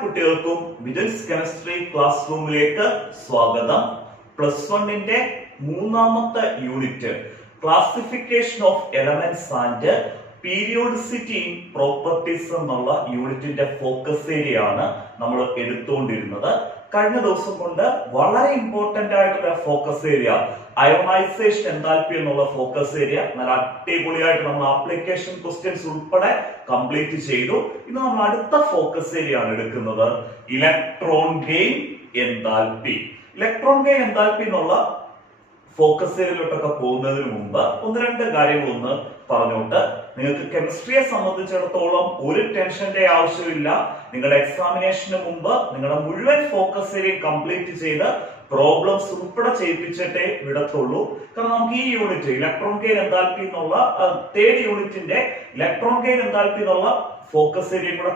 കുട്ടികൾക്കും Mithun's chemistry class റൂമിലേക്ക് സ്വാഗതം. പ്ലസ് വണ്ണിന്റെ മൂന്നാമത്തെ unit classification of elements and periodicity in properties എന്നുള്ള യൂണിറ്റിന്റെ ഫോക്കസ് ഏരിയ ആണ് നമ്മൾ എടുത്തുകൊണ്ടിരുന്നത്. കഴിഞ്ഞ ദിവസം കൊണ്ട് വളരെ ഇമ്പോർട്ടന്റ് ആയിട്ടുള്ള ഫോക്കസ് ഏരിയ അയോണൈസേഷൻ എൻതാൽപ്പി എന്നുള്ള ഫോക്കസ് ഏരിയ നല്ല അടിപൊളിയായിട്ട് നമ്മൾ ആപ്ലിക്കേഷൻ ക്വസ്റ്റ്യൻസ് ഉൾപ്പെടെ കംപ്ലീറ്റ് ചെയ്തു. ഇന്ന് നമ്മൾ അടുത്ത ഫോക്കസ് ഏരിയ ആണ് എടുക്കുന്നത് electron gain enthalpy. Electron gain enthalpy എന്നുള്ള ഫോക്കസ് ഏരിയയിലോട്ടൊക്കെ പോകുന്നതിന് മുമ്പ് ഒന്ന് രണ്ട് കാര്യങ്ങളൊന്ന് പറഞ്ഞോട്ട്, നിങ്ങൾക്ക് കെമിസ്ട്രിയെ സംബന്ധിച്ചിടത്തോളം ഒരു ടെൻഷന്റെ ആവശ്യമില്ല. നിങ്ങളുടെ എക്സാമിനേഷന് മുമ്പ് നിങ്ങളുടെ മുഴുവൻ ഫോക്കസ് ഏരിയ കംപ്ലീറ്റ് ചെയ്ത് പ്രോബ്ലംസ് ഉൾപ്പെടെ ചെയ്യിപ്പിച്ചിട്ടേ വിടത്തുള്ളൂ. കാരണം നമുക്ക് ഈ യൂണിറ്റ് ഇലക്ട്രോൺ ഗെയിൻ എൻതാൽപ്പി എന്നുള്ള തേർഡ് യൂണിറ്റിന്റെ ഇലക്ട്രോൺ ഗെയിൻ എൻതാൽപ്പി എന്നുള്ള ഫോക്കസ് ഏരിയ കൂടെ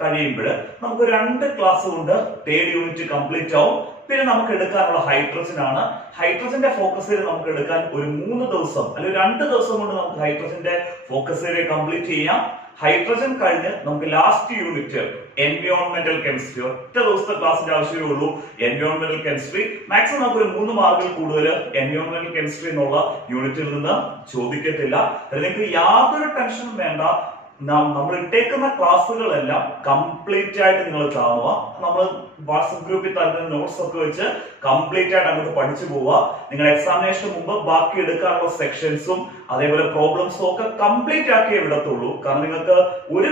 കഴിയുമ്പോൾ നമുക്ക് 2 ക്ലാസ് കൊണ്ട് തേർഡ് യൂണിറ്റ് കംപ്ലീറ്റ് ആവും. പിന്നെ നമുക്ക് എടുക്കാനുള്ള ഹൈഡ്രജൻ ആണ്. ഹൈഡ്രജന്റെ ഫോക്കസ് ഏരിയ നമുക്ക് എടുക്കാൻ ഒരു 3 ദിവസം അല്ലെങ്കിൽ 2 ദിവസം കൊണ്ട് നമുക്ക് ഹൈഡ്രജന്റെ ഫോക്കസ് ഏരിയ കംപ്ലീറ്റ് ചെയ്യാം. ഹൈഡ്രജൻ കഴിഞ്ഞ് നമുക്ക് ലാസ്റ്റ് യൂണിറ്റ് എൻവയോൺമെന്റൽ കെമിസ്ട്രി, ഒറ്റ ദിവസത്തെ ക്ലാസിന്റെ ആവശ്യമേ ഉള്ളൂ. എൻവയോൺമെന്റൽ കെമിസ്ട്രി മാക്സിമം നമുക്ക് ഒരു 3 മാർക്കിൽ കൂടുതൽ എൻവയോൺമെന്റൽ കെമിസ്ട്രി എന്നുള്ള യൂണിറ്റിൽ നിന്ന് ചോദിക്കത്തില്ല. നിങ്ങൾക്ക് യാതൊരു ടെൻഷനും വേണ്ട. നമ്മൾ ഇട്ടേക്കുന്ന ക്ലാസ്സുകളെല്ലാം കംപ്ലീറ്റ് ആയിട്ട് നിങ്ങൾ കാണുക. നമ്മൾ വാട്സ്ആപ്പ് ഗ്രൂപ്പിൽ തന്നെ നോട്ട്സ് ഒക്കെ വെച്ച് കംപ്ലീറ്റ് ആയിട്ട് അങ്ങോട്ട് പഠിച്ചു പോവുക. നിങ്ങൾ എക്സാമിനേഷന് മുമ്പ് ബാക്കി എടുക്കാനുള്ള സെക്ഷൻസും അതേപോലെ പ്രോബ്ലംസും ഒക്കെ കംപ്ലീറ്റ് ആക്കിയേ വിടത്തുള്ളൂ. കാരണം നിങ്ങൾക്ക് ഒരു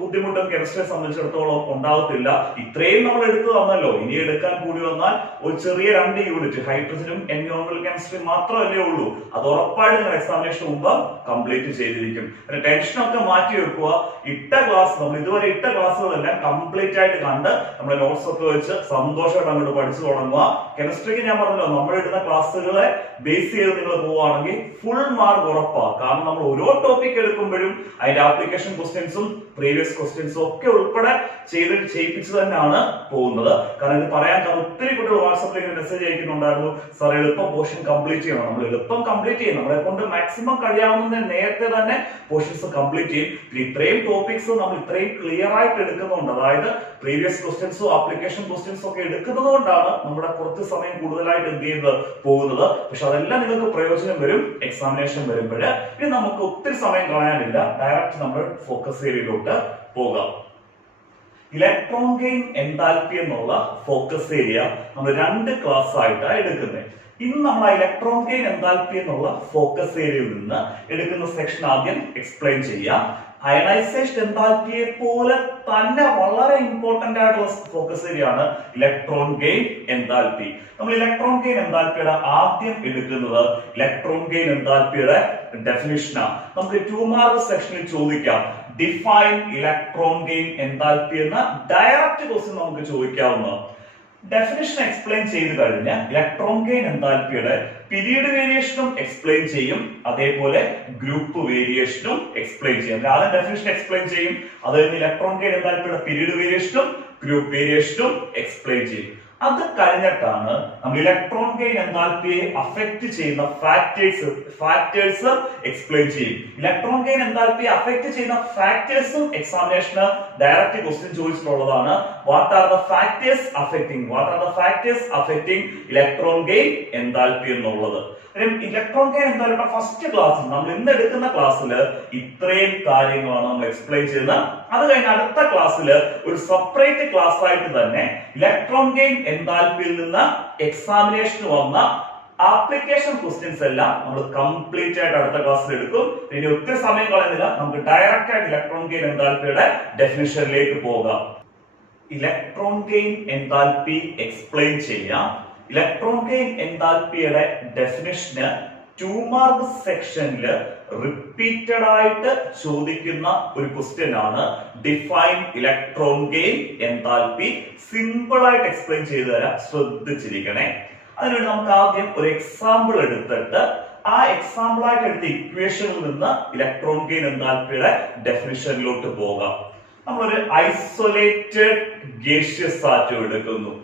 ബുദ്ധിമുട്ടും കെമിസ്ട്രിയെ സംബന്ധിച്ചിടത്തോളം ഉണ്ടാവത്തില്ല. ഇത്രയും നമ്മൾ എടുത്തു തന്നല്ലോ, ഇനി എടുക്കാൻ കൂടി വന്നാൽ ഒരു ചെറിയ 2 യൂണിറ്റ് ഹൈഡ്രജനും എൻവയോൺമെന്റൽ കെമിസ്ട്രി മാത്രമല്ലേ ഉള്ളൂ. അത് ഉറപ്പായിട്ട് നിങ്ങൾ എക്സാമിനേഷന് മുമ്പ് കംപ്ലീറ്റ് ചെയ്തിരിക്കും. ടെൻഷനൊക്കെ മാറ്റി വെക്കുക. ഇട്ട ക്ലാസ്, നമ്മൾ ഇതുവരെ ഇട്ട ക്ലാസ്സുകളെല്ലാം കംപ്ലീറ്റ് ആയിട്ട് കണ്ട് നമ്മുടെ നോട്ട്സ് ഒക്കെ വെച്ച് സന്തോഷമായിട്ട് അങ്ങോട്ട് പഠിച്ചു തുടങ്ങുക. കെമിസ്ട്രിക്ക് ഞാൻ പറഞ്ഞല്ലോ, നമ്മൾ ഇടുന്ന ക്ലാസ്സുകളെ ബേസ് ചെയ്ത് നിങ്ങൾ പോവുകയാണെങ്കിൽ ഫുൾ മാർക്ക് ഉറപ്പാണ്. കാരണം നമ്മൾ ഓരോ ടോപ്പിക് എടുക്കുമ്പോഴും അതിന്റെ ആപ്ലിക്കേഷൻ ക്വസ്റ്റ്യൻസും പ്രീവിയസ് ക്വസ്റ്റ്യൻസും ഒക്കെ ഉൾപ്പെടെ ചെയ്യിപ്പിച്ച് തന്നെയാണ് പോകുന്നത്. കാരണം ഇത് പറയാൻ ഒത്തിരി കുട്ടികൾ വാട്സാപ്പിൽ ഇങ്ങനെ മെസ്സേജ് അയക്കുന്നുണ്ടായിരുന്നു, സാർ എളുപ്പം പോർഷൻ കംപ്ലീറ്റ് ചെയ്യണം. നമ്മൾ എളുപ്പം കംപ്ലീറ്റ് ചെയ്യും, നമ്മളെ കൊണ്ട് മാക്സിമം കഴിയാവുന്ന നേരത്തെ തന്നെ പോർഷൻസ് കംപ്ലീറ്റ് ചെയ്യും. ഇത്രയും ടോപ്പിക്സ് നമ്മൾ ഇത്രയും ക്ലിയർ ആയിട്ട് എടുക്കുന്നുണ്ട്, അതായത് പ്രീവിയസ് ക്വസ്റ്റ്യൻസും ആപ്ലിക്കേഷൻ ക്വസ്റ്റ്യൻസും ഒക്കെ എടുക്കുന്നത് കൊണ്ടാണ് നമ്മുടെ കുറച്ച് സമയം കൂടുതലായിട്ട് എന്ത് ചെയ്യുന്നത് പോകുന്നത്. പക്ഷെ അതെല്ലാം നിങ്ങൾക്ക് പ്രയോജനം വരും എക്സാമിനേഷൻ വരുമ്പോൾ. ഇനി നമുക്ക് ഒത്തിരി സമയം കളയാനില്ല, ഡയറക്റ്റ് നമ്മൾ ഫോക്കസ് ഏരിയയിലോട്ട് പോകാം. ഇലക്ട്രോൺ ഗെയിൻ എൻതാൽപ്പി എന്നുള്ള ഫോക്കസ് ഏരിയ നമ്മൾ 2 ക്ലാസ് ആയിട്ടാണ് എടുക്കുന്നത്. ഇന്ന് നമ്മൾ ഇലക്ട്രോൺ ഗെയിൻ എൻതാൽപ്പി എന്നുള്ള ഫോക്കസ് ഏരിയയിൽ നിന്ന് എടുക്കുന്ന സെക്ഷൻ ആദ്യം എക്സ്പ്ലെയിൻ ചെയ്യാം. അയണൈസേഷൻ എൻതാൽപ്പിയെ പോലെ തന്നെ വളരെ ഇമ്പോർട്ടന്റ് ആയിട്ടുള്ള ഫോക്കസ് ഏരിയ ആണ് ഇലക്ട്രോൺ ഗെയിൻ എൻതാൽപ്പി. നമ്മൾ ഇലക്ട്രോൺ ഗെയിൻ എൻതാൽപ്പിയുടെ ആദ്യം എടുക്കുന്നത് ഇലക്ട്രോൺ ഗെയിൻ എൻതാൽപ്പിയുടെ ഡെഫിനിഷനാണ്. നമുക്ക് 2 മാർക്ക് സെക്ഷനിൽ ചോദിക്കാം, ഡിഫൈൻ ഇലക്ട്രോൺ ഗെയിൻ എൻതാൽപ്പി എന്ന ഡയറക്റ്റ് ക്വസ്റ്റ്യൻ നമുക്ക് ചോദിക്കാവുന്നതാണ്. ഡെഫിനിഷൻ എക്സ്പ്ലെയിൻ ചെയ്ത് കഴിഞ്ഞ് ഇലക്ട്രോൺ ഗെയിൻ എൻതാൽപ്പിയുടെ പീരീഡ് വേരിയേഷനും എക്സ്പ്ലെയിൻ ചെയ്യും, അതേപോലെ ഗ്രൂപ്പ് വേരിയേഷനും എക്സ്പ്ലെയിൻ ചെയ്യും. ആദ്യം ഡെഫിനിഷൻ എക്സ്പ്ലെയിൻ ചെയ്യും, അത് കഴിഞ്ഞ് ഇലക്ട്രോൺ ഗെയിൻ എൻതാൽപ്പിയുടെ പീരീഡ് വേരിയേഷനും ഗ്രൂപ്പ് വേരിയേഷനും എക്സ്പ്ലെയിൻ ചെയ്യും. അത് കഴിഞ്ഞിട്ടാണ് നമ്മൾ ഇലക്ട്രോൺ ഗെയിൻ എൻതാൽപ്പിയെ അഫക്ട് ചെയ്യുന്ന ഫാക്ടേഴ്സ് എക്സ്പ്ലെയിൻ ചെയ്യും. ഇലക്ട്രോൺ ഗെയിൻ എൻതാൽപ്പിയെ അഫക്ട് ചെയ്യുന്ന ഫാക്ടേഴ്സും എക്സാമിനേഷന് ഡയറക്റ്റ് ക്വസ്റ്റ്യൻ ചോദിച്ചിട്ടുള്ളതാണ്. What are the factors affecting electron gain enthalpy എന്നുള്ളത്. ഇലക്ട്രോൺ ഗെയിൻ എൻതാൽപ്പിയുടെ ഫസ്റ്റ് ക്ലാസ്സിൽ, നമ്മൾ ഇന്ന് എടുക്കുന്ന ക്ലാസ്സിൽ ഇത്രയും കാര്യങ്ങളാണ് നമ്മൾ എക്സ്പ്ലെയിൻ ചെയ്യുന്നത്. അത് കഴിഞ്ഞ് അടുത്ത ക്ലാസ്സിൽ ഒരു സെപ്പറേറ്റ് ക്ലാസ് ആയിട്ട് തന്നെ ഇലക്ട്രോൺ ഗെയിൻ എൻതാൽപ്പിയിൽ നിന്ന് എക്സാമിനേഷന് വന്ന ആപ്ലിക്കേഷൻ ക്വസ്റ്റ്യൻസ് എല്ലാം നമ്മൾ കംപ്ലീറ്റ് ആയിട്ട് അടുത്ത ക്ലാസ്സിൽ എടുക്കും. ഇനി ഒത്തിരി സമയം കളയുന്നില്ല, നമുക്ക് ഡയറക്റ്റ് ആയിട്ട് ഇലക്ട്രോൺ ഗെയിൻ എൻതാൽപ്പിയുടെ ഡെഫിനിഷനിലേക്ക് പോകാം. ഇലക്ട്രോൺ ഗെയിൻ എൻതാൽപ്പി എക്സ്പ്ലെയിൻ ചെയ്യാം. ഇലക്ട്രോൺ ഗെയിൻ എൻതാൽപ്പിയുടെ ഡെഫിനിഷന് 2 മാർക്ക് സെക്ഷനിൽ റിപ്പീറ്റഡ് ആയിട്ട് ചോദിക്കുന്ന ഒരു ക്വസ്റ്റ്യൻ ആണ് define electron gain enthalpy. Simple ആയിട്ട് എക്സ്പ്ലെയിൻ ചെയ്തു തരാം, ശ്രദ്ധിച്ചിരിക്കണേ. അതിനുവേണ്ടി നമുക്ക് ആദ്യം ഒരു എക്സാമ്പിൾ എടുത്തിട്ട് ആ എക്സാമ്പിൾ ആയിട്ട് എടുത്ത ഇക്വേഷനിൽ നിന്ന് ഇലക്ട്രോൺ ഗെയിൻ എൻതാൽപ്പിയുടെ ഡെഫിനിഷനിലോട്ട് പോകാം. നമ്മളൊരു ഐസൊലേറ്റഡ് ഗേഷ്യസ് ആറ്റം എടുക്കുന്നു.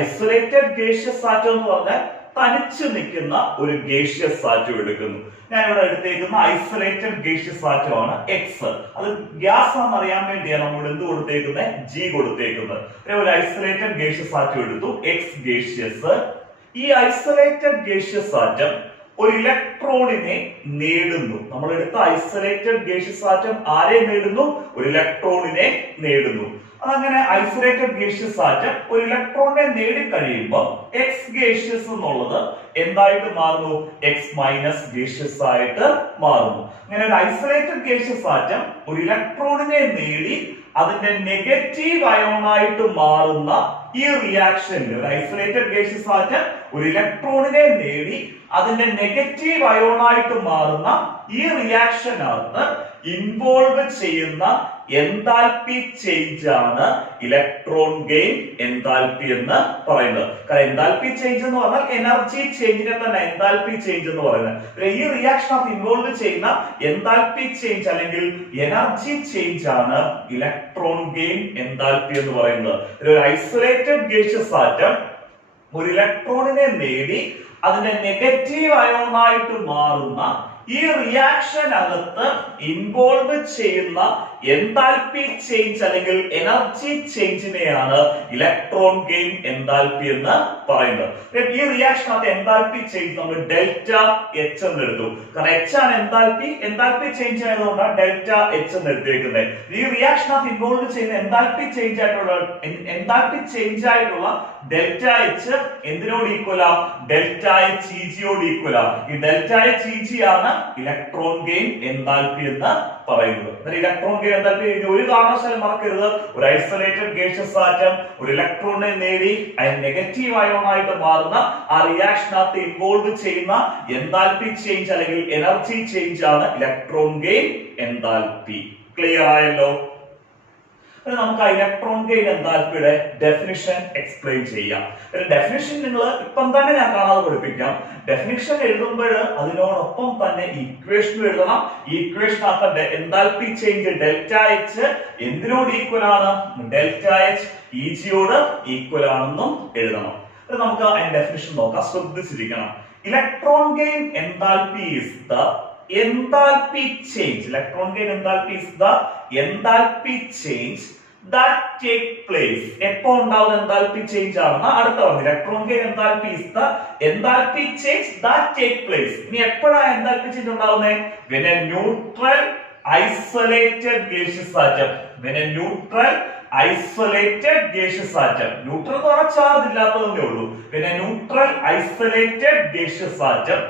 ഐസൊലേറ്റഡ് ഗേഷ്യസ് ആറ്റം എന്ന് പറഞ്ഞാൽ തനിച്ചു നിൽക്കുന്ന ഒരു ഗേഷ്യസ് ആറ്റം എടുക്കുന്നു. ഞാൻ ഇവിടെ എടുത്തേക്കുന്ന ഐസൊലേറ്റഡ് ഗേഷ്യസ് ആറ്റം ആണ് എക്സ്. അത് ഗ്യാസ് ആണെന്ന് അറിയാൻ വേണ്ടിയാണ് നമ്മൾ എന്ത് കൊടുത്തേക്കുന്നത്, ജി കൊടുത്തേക്കുന്നത്. ഒരു ഐസൊലേറ്റഡ് ഗേഷ്യസ് ആറ്റം എടുത്തു, എക്സ് ഗേഷ്യസ്. ഈ ഐസൊലേറ്റഡ് ഗേഷ്യസ് ആറ്റം ഒരു ഇലക്ട്രോണിനെ നേടുന്നു. നമ്മൾ എടുത്ത ഐസൊലേറ്റഡ് ഗേഷ്യസ് ആറ്റം ആരെ നേടുന്നു, ഒരു ഇലക്ട്രോണിനെ നേടുന്നു. അതങ്ങനെ ഐസൊലേറ്റഡ് ഗേഷ്യസ് ആറ്റം ഒരു ഇലക്ട്രോണിനെ നേടിക്കഴിയുമ്പോൾ എക്സ് ഗേഷ്യസ് എന്നുള്ളത് എന്തായിട്ട് മാറുന്നു, എക്സ് മൈനസ് ഗേഷ്യസ് ആയിട്ട് മാറുന്നു. അങ്ങനെ ഒരു ഐസൊലേറ്റഡ് ഗേഷ്യസ് ആറ്റം ഒരു ഇലക്ട്രോണിനെ നേടി അതിന്റെ നെഗറ്റീവ് അയോണായിട്ട് മാറുന്ന ഈ റിയാക്ഷനിൽ, ഒരു ഐസൊലേറ്റഡ് ഗേഷ്യസ് ആറ്റം ഒരു ഇലക്ട്രോണിനെ നേടി അതിന്റെ നെഗറ്റീവ് അയോണായിട്ട് മാറുന്ന ഈ റിയാക്ഷനകത്ത് ഇൻവോൾവ് ചെയ്യുന്ന എൻതാൽപി ചേഞ്ച് ആണ് ഇലക്ട്രോൺ ഗെയിൻ എൻതാൽപി എന്ന് പറയുന്നത്. കാരണം എൻതാൽപി ചേഞ്ച് എന്ന് പറഞ്ഞാൽ എനർജി ചേഞ്ചിനെ തന്നെ എൻതാൽപി ചേഞ്ച് എന്ന് പറയുന്നത്. ഈ റിയാക്ഷനകത്ത് ഇൻവോൾവ് ചെയ്യുന്ന എൻതാൽപി ചേഞ്ച് അല്ലെങ്കിൽ എനർജി ചേഞ്ച് ആണ് ഇലക്ട്രോൺ ഗെയിൻ എൻതാൽപി എന്ന് പറയുന്നത്. ഒരു ഐസൊലേറ്റഡ് ഗേഷ്യസ് ആറ്റം ഒരു ഇലക്ട്രോണിനെ നേടി അതിന്റെ നെഗറ്റീവ് അയോണായിട്ട് മാറുന്ന ഈ റിയാക്ഷനകത്ത് ഇൻവോൾവ് ചെയ്യുന്ന എൻതാൽപി ചേഞ്ച് അല്ലെങ്കിൽ എനർജി ചേഞ്ചിനെയാണ് ഇലക്ട്രോൺ ഗെയിൻ എൻതാൽപി എന്ന് പറയുന്നത്. ഈ റിയാക്ഷനകത്ത് എൻതാൽപി ചേഞ്ച് നമ്മൾ ഡെൽറ്റ എച്ച് എന്ന് എടുത്തു. കാരണം എച്ച് ആണ് എൻതാൽപി ചേഞ്ച് ആയതുകൊണ്ടാണ് ഡെൽറ്റ എച്ച് എന്ന് എടുത്തേക്കുന്നത്. ഈ റിയാക്ഷനകത്ത് ഇൻവോൾവ് ചെയ്യുന്ന എൻതാൽപി ചേഞ്ച് ആയിട്ടുള്ള ഡെൽറ്റ എച്ച് എന്തിനോട് ഈക്വലാ, ഡെൽറ്റ എച്ച് ഇ ജിയോട് ഈക്വലാ. ഈ ഡെൽറ്റ എച്ച് ഇ ജി ആണ് ഇലക്ട്രോൺ ഗെയിൻ എൻതാൽപി എന്ന് പറയുന്നത്. ഇലക്ട്രോൺ ഗെയിൻ എൻതാൽപി ഒരു കാരണവശാലും മറക്കരുത്. ഒരു ഐസൊലേറ്റഡ് ഗേഷ്യസ് ആറ്റം ഒരു ഇലക്ട്രോണിനെ നേടി അതിന് നെഗറ്റീവ് അയോണായിട്ട് മാറുന്ന ആ റിയാക്ഷനകത്ത് ഇൻവോൾവ് ചെയ്യുന്ന എൻതാൽപി ചേഞ്ച് അല്ലെങ്കിൽ എനർജി ചേഞ്ച് ആണ് ഇലക്ട്രോൺ ഗെയിൻ എൻതാൽപി. ക്ലിയർ ആയല്ലോ? നമുക്ക് ഇലക്ട്രോൺ ഗെയിൻ എൻതാൽപ്പിയുടെ ഡെഫിനിഷൻ എക്സ്പ്ലെയിൻ ചെയ്യാം. ഡെഫിനിഷൻ നിങ്ങൾ ഇപ്പം തന്നെ ഞാൻ കാണാതെ പഠിപ്പിക്കാം. ഡെഫിനിഷൻ എഴുതുമ്പോൾ അതിനോടൊപ്പം തന്നെ ഇക്വേഷൻ എഴുതണം. ഈ ഇക്വേഷനകത്ത് എൻതാൽപ്പി ചേഞ്ച് ഡെൽറ്റ എച്ച് എന്തിനോട് ഈക്വൽ ആണ്, ഡെൽറ്റ എച്ച് ഇ ജിയോട് ഈക്വൽ ആണെന്നും എഴുതണം. നമുക്ക് അതിന്റെ ഡെഫിനിഷൻ നോക്കാം, ശ്രദ്ധിച്ചിരിക്കണം. Electron gain enthalpy is the enthalpy change. Electron gain enthalpy is the enthalpy change that take place. എപ്പോ ഉണ്ടാവുന്ന enthalpy change ആണ് അടുത്ത പറഞ്ഞത്. Electron gain enthalpy is the enthalpy change that take place. ഇനി എപ്പോഴാണ് enthalpy change ഉണ്ടാവുന്നത്? When a neutral isolated gaseous atom. When a neutral isolated gaseous atom. Neutral എന്ന് പറഞ്ഞാൽ ചാർജ് ഇല്ലാത്തതേ ഉള്ളൂ. When a neutral isolated gaseous atom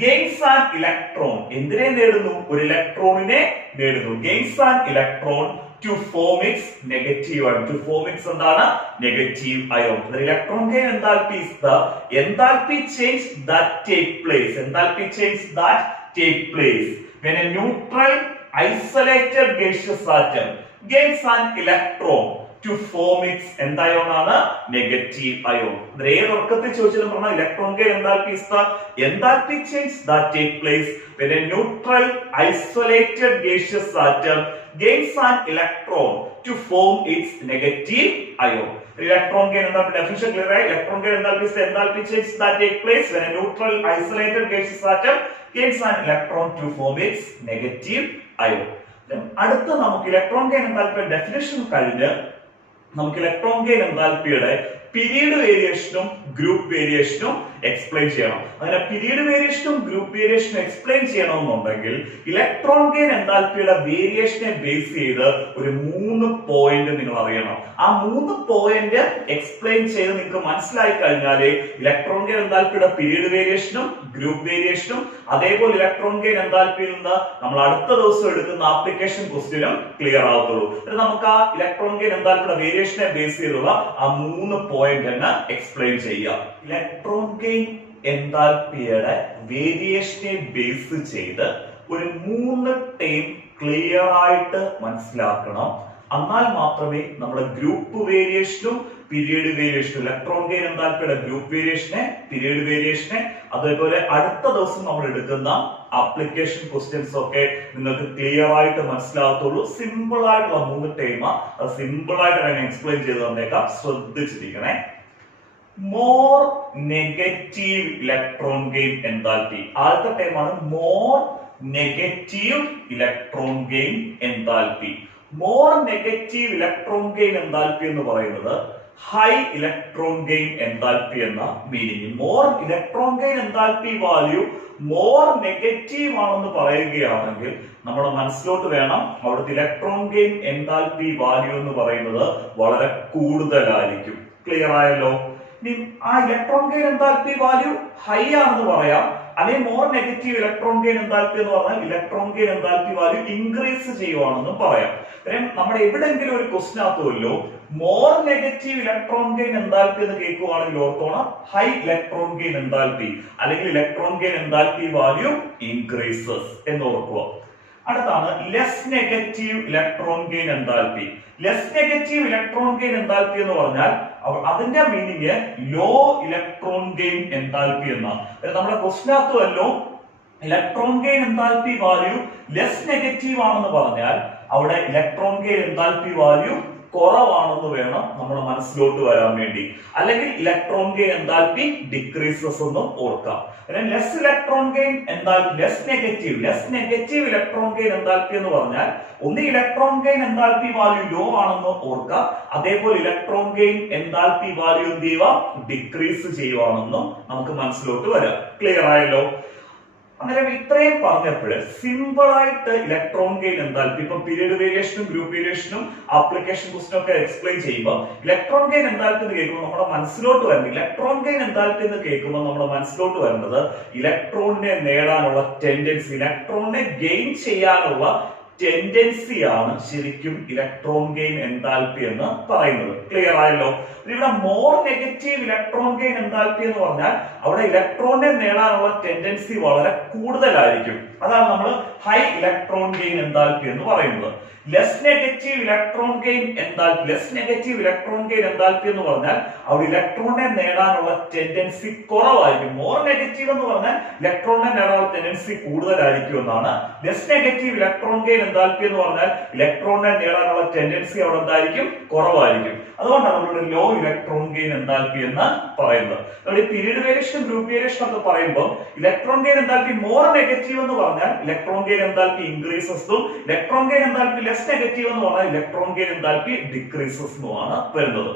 gains an electron. എന്തിനെ നേടുന്നു? ഒരു ഇലക്ട്രോണിനെ നേടുന്നു. gains an electron to form its negative ion. To form its എന്താണ്? negative ion. The electron gain enthalpy is the enthalpy change that take place. Enthalpy change that take place when a neutral isolated gaseous atom gains an electron to form its എന്ത് ion ആണ്? negative ion. ഏത് ഉറക്കത്തിൽ ചോദിച്ചാലും പറഞ്ഞാൽ electron gain enthalpy is the enthalpy change that take place when a neutral isolated gaseous atom gains an electron to form its negative ion. Electron gain enthalpy definition clear ആയി. Electron gain enthalpy is the enthalpy change that take place when a neutral isolated gaseous atom gains an electron to form its negative ion. അടുത്ത നമുക്ക് electron gain എൻതാൽപ്പിയുടെ definition കഴിഞ്ഞ് നമുക്ക് electron gain എൻതാൽപ്പിയുടെ period വേരിയേഷനും group വേരിയേഷനും explain ചെയ്യണം. അങ്ങനെ period വേരിയേഷനും ഗ്രൂപ്പ് വേരിയേഷനും എക്സ്പ്ലെയിൻ ചെയ്യണമെന്നുണ്ടെങ്കിൽ ഇലക്ട്രോൺ ഗെയിൻ എൻതാൽപ്പിയുടെ വേരിയേഷനെ ബേസ് ചെയ്ത് ഒരു 3 പോയിന്റ് നിങ്ങൾ അറിയണം. ആ 3 പോയിന്റ് എക്സ്പ്ലെയിൻ ചെയ്ത് നിങ്ങൾക്ക് മനസ്സിലായി കഴിഞ്ഞാൽ ഇലക്ട്രോൺ ഗെയിൻ എൻതാൽപ്പിയുടെ പീരീഡ് വേരിയേഷനും ഗ്രൂപ്പ് വേരിയേഷനും അതേപോലെ ഇലക്ട്രോൺ ഗെയിൻ എൻതാൽപ്പിയിൽ നിന്ന് നമ്മൾ അടുത്ത ദിവസം എടുക്കുന്ന ആപ്ലിക്കേഷൻ ക്വസ്റ്റ്യനും ക്ലിയർ ആവത്തുള്ളൂ. നമുക്ക് ആ ഇലക്ട്രോൺ ഗെയിൻ എൻതാൽപ്പിയുടെ വേരിയേഷനെ ബേസ് ചെയ്തുള്ള ആ 3 പോയിന്റ് തന്നെ എക്സ്പ്ലെയിൻ ചെയ്യാം. ഇലക്ട്രോൺ ഗെയിൻ എൻതാൽപ്പിയുടെ വേരിയേഷനെ ബേസ് ചെയ്ത് ഒരു 3 ടേം ക്ലിയർ ആയിട്ട് മനസ്സിലാക്കണം. എന്നാൽ മാത്രമേ നമ്മുടെ ഗ്രൂപ്പ് വേരിയേഷനും പീരീഡ് വേരിയേഷനും ഇലക്ട്രോൺ ഗെയിൻ എൻതാൽപ്പിയുടെ ഗ്രൂപ്പ് വേരിയേഷനെ പീരീഡ് വേരിയേഷനെ അതേപോലെ അടുത്ത ദിവസം നമ്മൾ എടുക്കുന്ന ആപ്ലിക്കേഷൻ ക്വസ്റ്റ്യൻസ് ഒക്കെ നിങ്ങൾക്ക് ക്ലിയർ ആയിട്ട് മനസ്സിലാകത്തുള്ളൂ. സിമ്പിൾ ആയിട്ടുള്ള 3 ടൈം അത് സിമ്പിൾ ആയിട്ട് ഞാൻ എക്സ്പ്ലെയിൻ ചെയ്ത് തന്നേക്കാം, ശ്രദ്ധിച്ചിരിക്കണേ. More negative electron gain enthalpy. ആദ്യത്തെ ടൈമാണ് more negative electron gain enthalpy. More negative electron gain enthalpy എന്ന് പറയുന്നത് ഹൈ ഇലക്ട്രോൺ ഗെയിൻ എൻതാൽപ്പി എന്ന meaning. More electron gain enthalpy value more negative ആണെന്ന് പറയുകയാണെങ്കിൽ നമ്മുടെ മനസ്സിലോട്ട് വേണം അവിടുത്തെ ഇലക്ട്രോൺ ഗെയിൻ എൻതാൽപ്പി വാല്യൂ എന്ന് പറയുന്നത് വളരെ കൂടുതലായിരിക്കും. ക്ലിയർ ആയല്ലോ? ഇനി ആ electron gain enthalpy value high ആണെന്ന് പറയാം, അല്ലെങ്കിൽ more negative electron gain enthalpy എന്ന് പറഞ്ഞാൽ electron gain enthalpy value increase ചെയ്യുവാണെന്നും പറയാം. നമ്മുടെ എവിടെയെങ്കിലും ഒരു ക്വസ്റ്റ്യൻ ആത്തുമല്ലോ more negative electron gain enthalpy എന്ന് കേൾക്കുവാണെങ്കിൽ ഓർത്തോണം ഹൈ ഇലക്ട്രോൺ ഗെയിൻ എൻതാൽപ്പി അല്ലെങ്കിൽ electron gain enthalpy value increases എന്ന് ഓർക്കുക. അടുത്താണ് less negative electron gain enthalpy. Less negative electron gain enthalpy എന്ന് പറഞ്ഞാൽ അതിന്റെ meaning low electron gain enthalpy എന്നാണ്. നമ്മുടെ ക്വസ്റ്റിനകത്തുമല്ലോ electron gain enthalpy value less negative ആണെന്ന് പറഞ്ഞാൽ അവിടെ ഇലക്ട്രോൺ ഗെയിൻ എൻതാൽപ്പി വാല്യൂ കുറവാണെന്ന് വേണം നമ്മുടെ മനസ്സിലോട്ട് വരാൻ വേണ്ടി. അല്ലെങ്കിൽ ഇലക്ട്രോൺ ഗെയിൻ എൻതാൽപ്പി ഡിക്രീസസ് എന്നും ഓർക്കാം. Less electron gain enthalpy less negative electron gain enthalpy എന്ന് പറഞ്ഞാൽ ഒന്ന് electron gain enthalpy value low ആണെന്ന് ഓർക്കാം, അതേപോലെ ഇലക്ട്രോൺ ഗെയിൻ എൻതാൽപ്പി വാല്യൂ എന്ത് ചെയ്യുക ഡിക്രീസ് ചെയ്യുവാണെന്നും നമുക്ക് മനസ്സിലോട്ട് വരാം. ക്ലിയർ ആയല്ലോ? അന്നേരം ഇത്രയും പറഞ്ഞപ്പോൾ സിമ്പിൾ ആയിട്ട് ഇലക്ട്രോൺ ഗെയിൻ എൻതാൽപ്പി ഇപ്പൊ പീരിയഡ് വേരിയേഷനും ഗ്രൂപ്പ് വേരിയേഷനും ആപ്ലിക്കേഷൻ ക്വസ്റ്റനും ഒക്കെ എക്സ്പ്ലെയിൻ ചെയ്യുമ്പോൾ ഇലക്ട്രോൺ ഗെയിൻ എൻതാൽപ്പി എന്ന് കേൾക്കുമ്പോൾ നമ്മുടെ മനസ്സിലോട്ട് വരുന്നത് ഇലക്ട്രോൺ ഗെയിൻ എൻതാൽപ്പി എന്ന് കേൾക്കുമ്പോൾ നമ്മുടെ മനസ്സിലോട്ട് വരുന്നത് ഇലക്ട്രോണിനെ നേടാനുള്ള ടെൻഡൻസി, ഇലക്ട്രോണിനെ ഗെയിൻ ചെയ്യാനുള്ള ടെൻഡൻസിയാണ് ശരിക്കും ഇലക്ട്രോൺ ഗെയിൻ എൻതാൽപ്പി എന്ന് പറയുന്നത്. ക്ലിയർ ആയല്ലോ? ഇവിടെ more negative electron gain enthalpy എന്ന് പറഞ്ഞാൽ അവിടെ ഇലക്ട്രോണിനെ നേടാനുള്ള ടെൻഡൻസി വളരെ കൂടുതലായിരിക്കും. അതാണ് നമ്മൾ ഹൈ ഇലക്ട്രോൺ ഗെയിൻ എൻതാൽപ്പി എന്ന് പറയുന്നത്. Less negative electron gain enthalpy എന്ന് പറഞ്ഞാൽ അവിടെ ഇലക്ട്രോണിനെ നേടാനുള്ള ടെൻഡൻസി കുറവായിരിക്കും. മോർ നെഗറ്റീവ് എന്ന് പറഞ്ഞാൽ ഇലക്ട്രോണിനെ നേടാനുള്ള ടെൻഡൻസി കൂടുതലായിരിക്കും എന്നാണ്. Less negative electron gain enthalpy എന്ന് പറഞ്ഞാൽ ഇലക്ട്രോണിനെ നേടാനുള്ള ടെൻഡൻസി അവിടെ എന്തായിരിക്കും കുറവായിരിക്കും. അതുകൊണ്ടാണ് നമ്മളുടെ ലോ ഇലക്ട്രോൺ ഗെയിൻ എൻതാൽപ്പി എന്ന് പറയുന്നത്. നമ്മൾ ഈ പീരിയഡ് വേരിയേഷൻ ഗ്രൂപ്പ് വേരിയേഷൻ ഒക്കെ പറയുമ്പോൾ electron gain enthalpy more negative എന്ന് പറഞ്ഞാൽ ഇലക്ട്രോൺ ഗെയിൻ എൻതാൽപ്പി ഇൻക്രീസസും ലെസ് നെഗറ്റീവ് എന്ന് പറഞ്ഞാൽ ഇലക്ട്രോൺ ഗെയിൻ എൻതാൽപ്പി ഡിക്രീസസുമാണ് വരുന്നത്.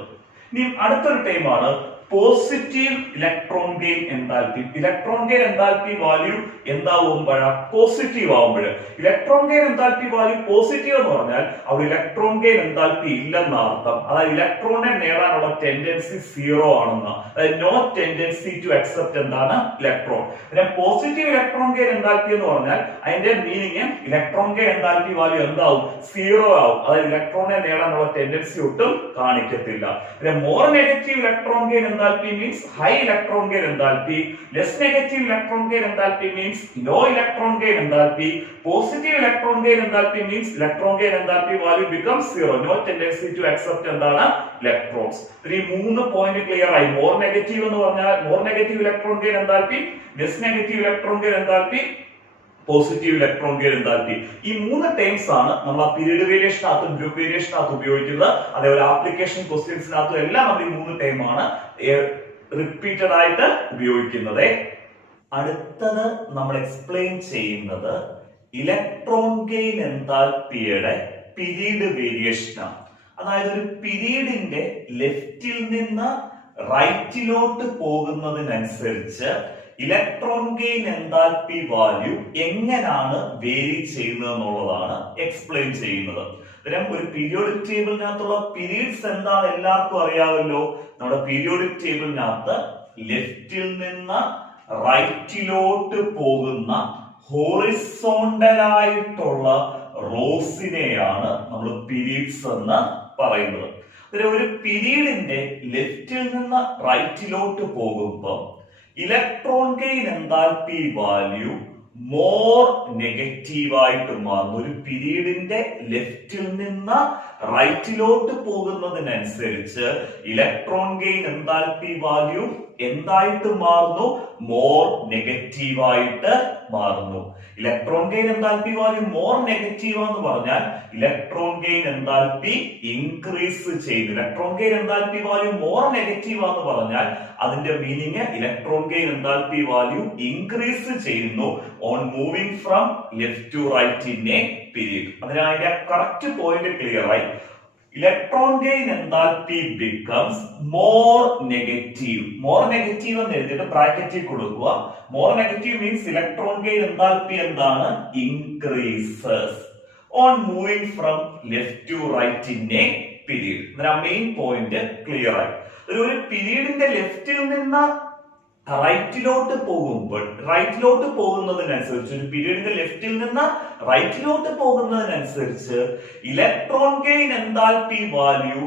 ഇനി അടുത്തൊരു ടൈമാണ് positive electron gain enthalpy. Electron gain enthalpy value എന്താവുമ്പോഴാ പോസിറ്റീവ് ആവുമ്പോൾ. Electron gain enthalpy value positive എന്ന് പറഞ്ഞാൽ അവിടെ ഇലക്ട്രോൺ ഗെയിൻ എൻതാൽപ്പി ഇല്ലെന്ന അർത്ഥം. അതായത് ഇലക്ട്രോണിനെ നേടാനുള്ള ടെൻഡൻസി സീറോ ആണെന്ന്, അതായത് നോ ടെൻഡൻസി ടു അക്സെപ്റ്റ് എന്താണ് ഇലക്ട്രോൺ. പിന്നെ പോസിറ്റീവ് ഇലക്ട്രോൺ ഗെയിൻ എൻതാൽപ്പി എന്ന് പറഞ്ഞാൽ അതിന്റെ meaning electron gain enthalpy value എന്താവും സീറോ ആവും, അതായത് ഇലക്ട്രോണിനെ നേടാനുള്ള ടെൻഡൻസി ഒട്ടും കാണിക്കത്തില്ല. പിന്നെ more negative electron gain enthalpy means high electron gain enthalpy, less negative electron gain enthalpy means low electron gain enthalpy, positive electron gain enthalpy means electron gain enthalpy value becomes zero, no tendency to accept എന്താണ് electrons. ഈ മൂന്ന് point clear ആയി. More negative എന്ന് പറഞ്ഞാൽ more negative electron gain enthalpy, less negative electron gain enthalpy, positive electron gain enthalpy. ഈ മൂന്ന് terms ആണ് നമ്മൾ ആ പീരിയഡ് വേരിയേഷനകത്തും ഗ്രൂപ്പ് വേരിയേഷനകത്തും ഉപയോഗിക്കുന്നത്. അതേപോലെ ആപ്ലിക്കേഷൻ ക്വസ്റ്റ്യൻസിനകത്തും എല്ലാം നമ്മൾ ഈ മൂന്ന് ടേമാണ് റിപ്പീറ്റഡ് ആയിട്ട് ഉപയോഗിക്കുന്നത്. അടുത്തത് നമ്മൾ എക്സ്പ്ലെയിൻ ചെയ്യുന്നത് ഇലക്ട്രോൺ ഗെയിൻ എൻതാൽപ്പിയുടെ പീരീഡ് വേരിയേഷനാണ്. അതായത് ഒരു പീരീഡിന്റെ ലെഫ്റ്റിൽ നിന്ന് റൈറ്റിലോട്ട് പോകുന്നതിനനുസരിച്ച് ഇലക്ട്രോൺ ഗെയിൻ എൻതാൽപ്പി വാല്യൂ എങ്ങനെയാണ് വേരി ചെയ്യുന്നത് എന്നുള്ളതാണ് എക്സ്പ്ലെയിൻ ചെയ്യുന്നത്. ഒരു പീരിയോഡിക് ടേബിളിനകത്തുള്ള പീരീഡ്സ് എന്താണ് എല്ലാവർക്കും അറിയാമല്ലോ. നമ്മുടെ പീരിയോഡിക് ടേബിളിനകത്ത് ലെഫ്റ്റിൽ നിന്ന് റൈറ്റിലോട്ട് പോകുന്ന ഹോറിസോണ്ടലായിട്ടുള്ള റോസിനെയാണ് നമ്മൾ പീരീഡ്സ് എന്ന് പറയുന്നത്. ഒരു പീരീഡിന്റെ ലെഫ്റ്റിൽ നിന്ന് റൈറ്റിലോട്ട് പോകുമ്പോൾ electron gain enthalpy value more negative ആയിട്ട് മാറുന്നു. ഒരു പീരീഡിന്റെ ലെഫ്റ്റിൽ നിന്ന് റൈറ്റിലോട്ട് പോകുന്നതിനനുസരിച്ച് ഇലക്ട്രോൺ ഗെയിൻ എൻതാൽപ്പി വാല്യൂ എന്തായിട്ട് മാറുന്നു? മോർ നെഗറ്റീവ് ആയിട്ട് മാറുന്നു. Electron gain enthalpy value more negative എന്ന് പറഞ്ഞാൽ ഇലക്ട്രോൺ ഗെയിൻ എൻതാൽപ്പി ഇൻക്രീസ് ചെയ്യുന്നു. Electron gain enthalpy value more negative എന്ന് പറഞ്ഞാൽ അതിന്റെ meaning electron gain enthalpy value increase ചെയ്യുന്നു on moving from left to right in a period. അതിനാൽ അതിന്റെ correct point clear ആയി. Electron gain enthalpy becomes more negative. More negative എന്ന് എഴുതിയിട്ട് ബ്രാക്കറ്റിൽ കൊടുക്കുക. More negative means electron gain enthalpy എന്താണ്? Increases on moving from left to right in a period. Main point clear ആയി. ഒരു പീരീഡിന്റെ ലെഫ്റ്റിൽ നിന്ന് റൈറ്റിലോട്ട് പോകുന്നതിനനുസരിച്ച്, ഒരു പീരീഡിന്റെ ലെഫ്റ്റിൽ നിന്ന് റൈറ്റിലോട്ട് പോകുന്നതിനനുസരിച്ച് electron gain enthalpy value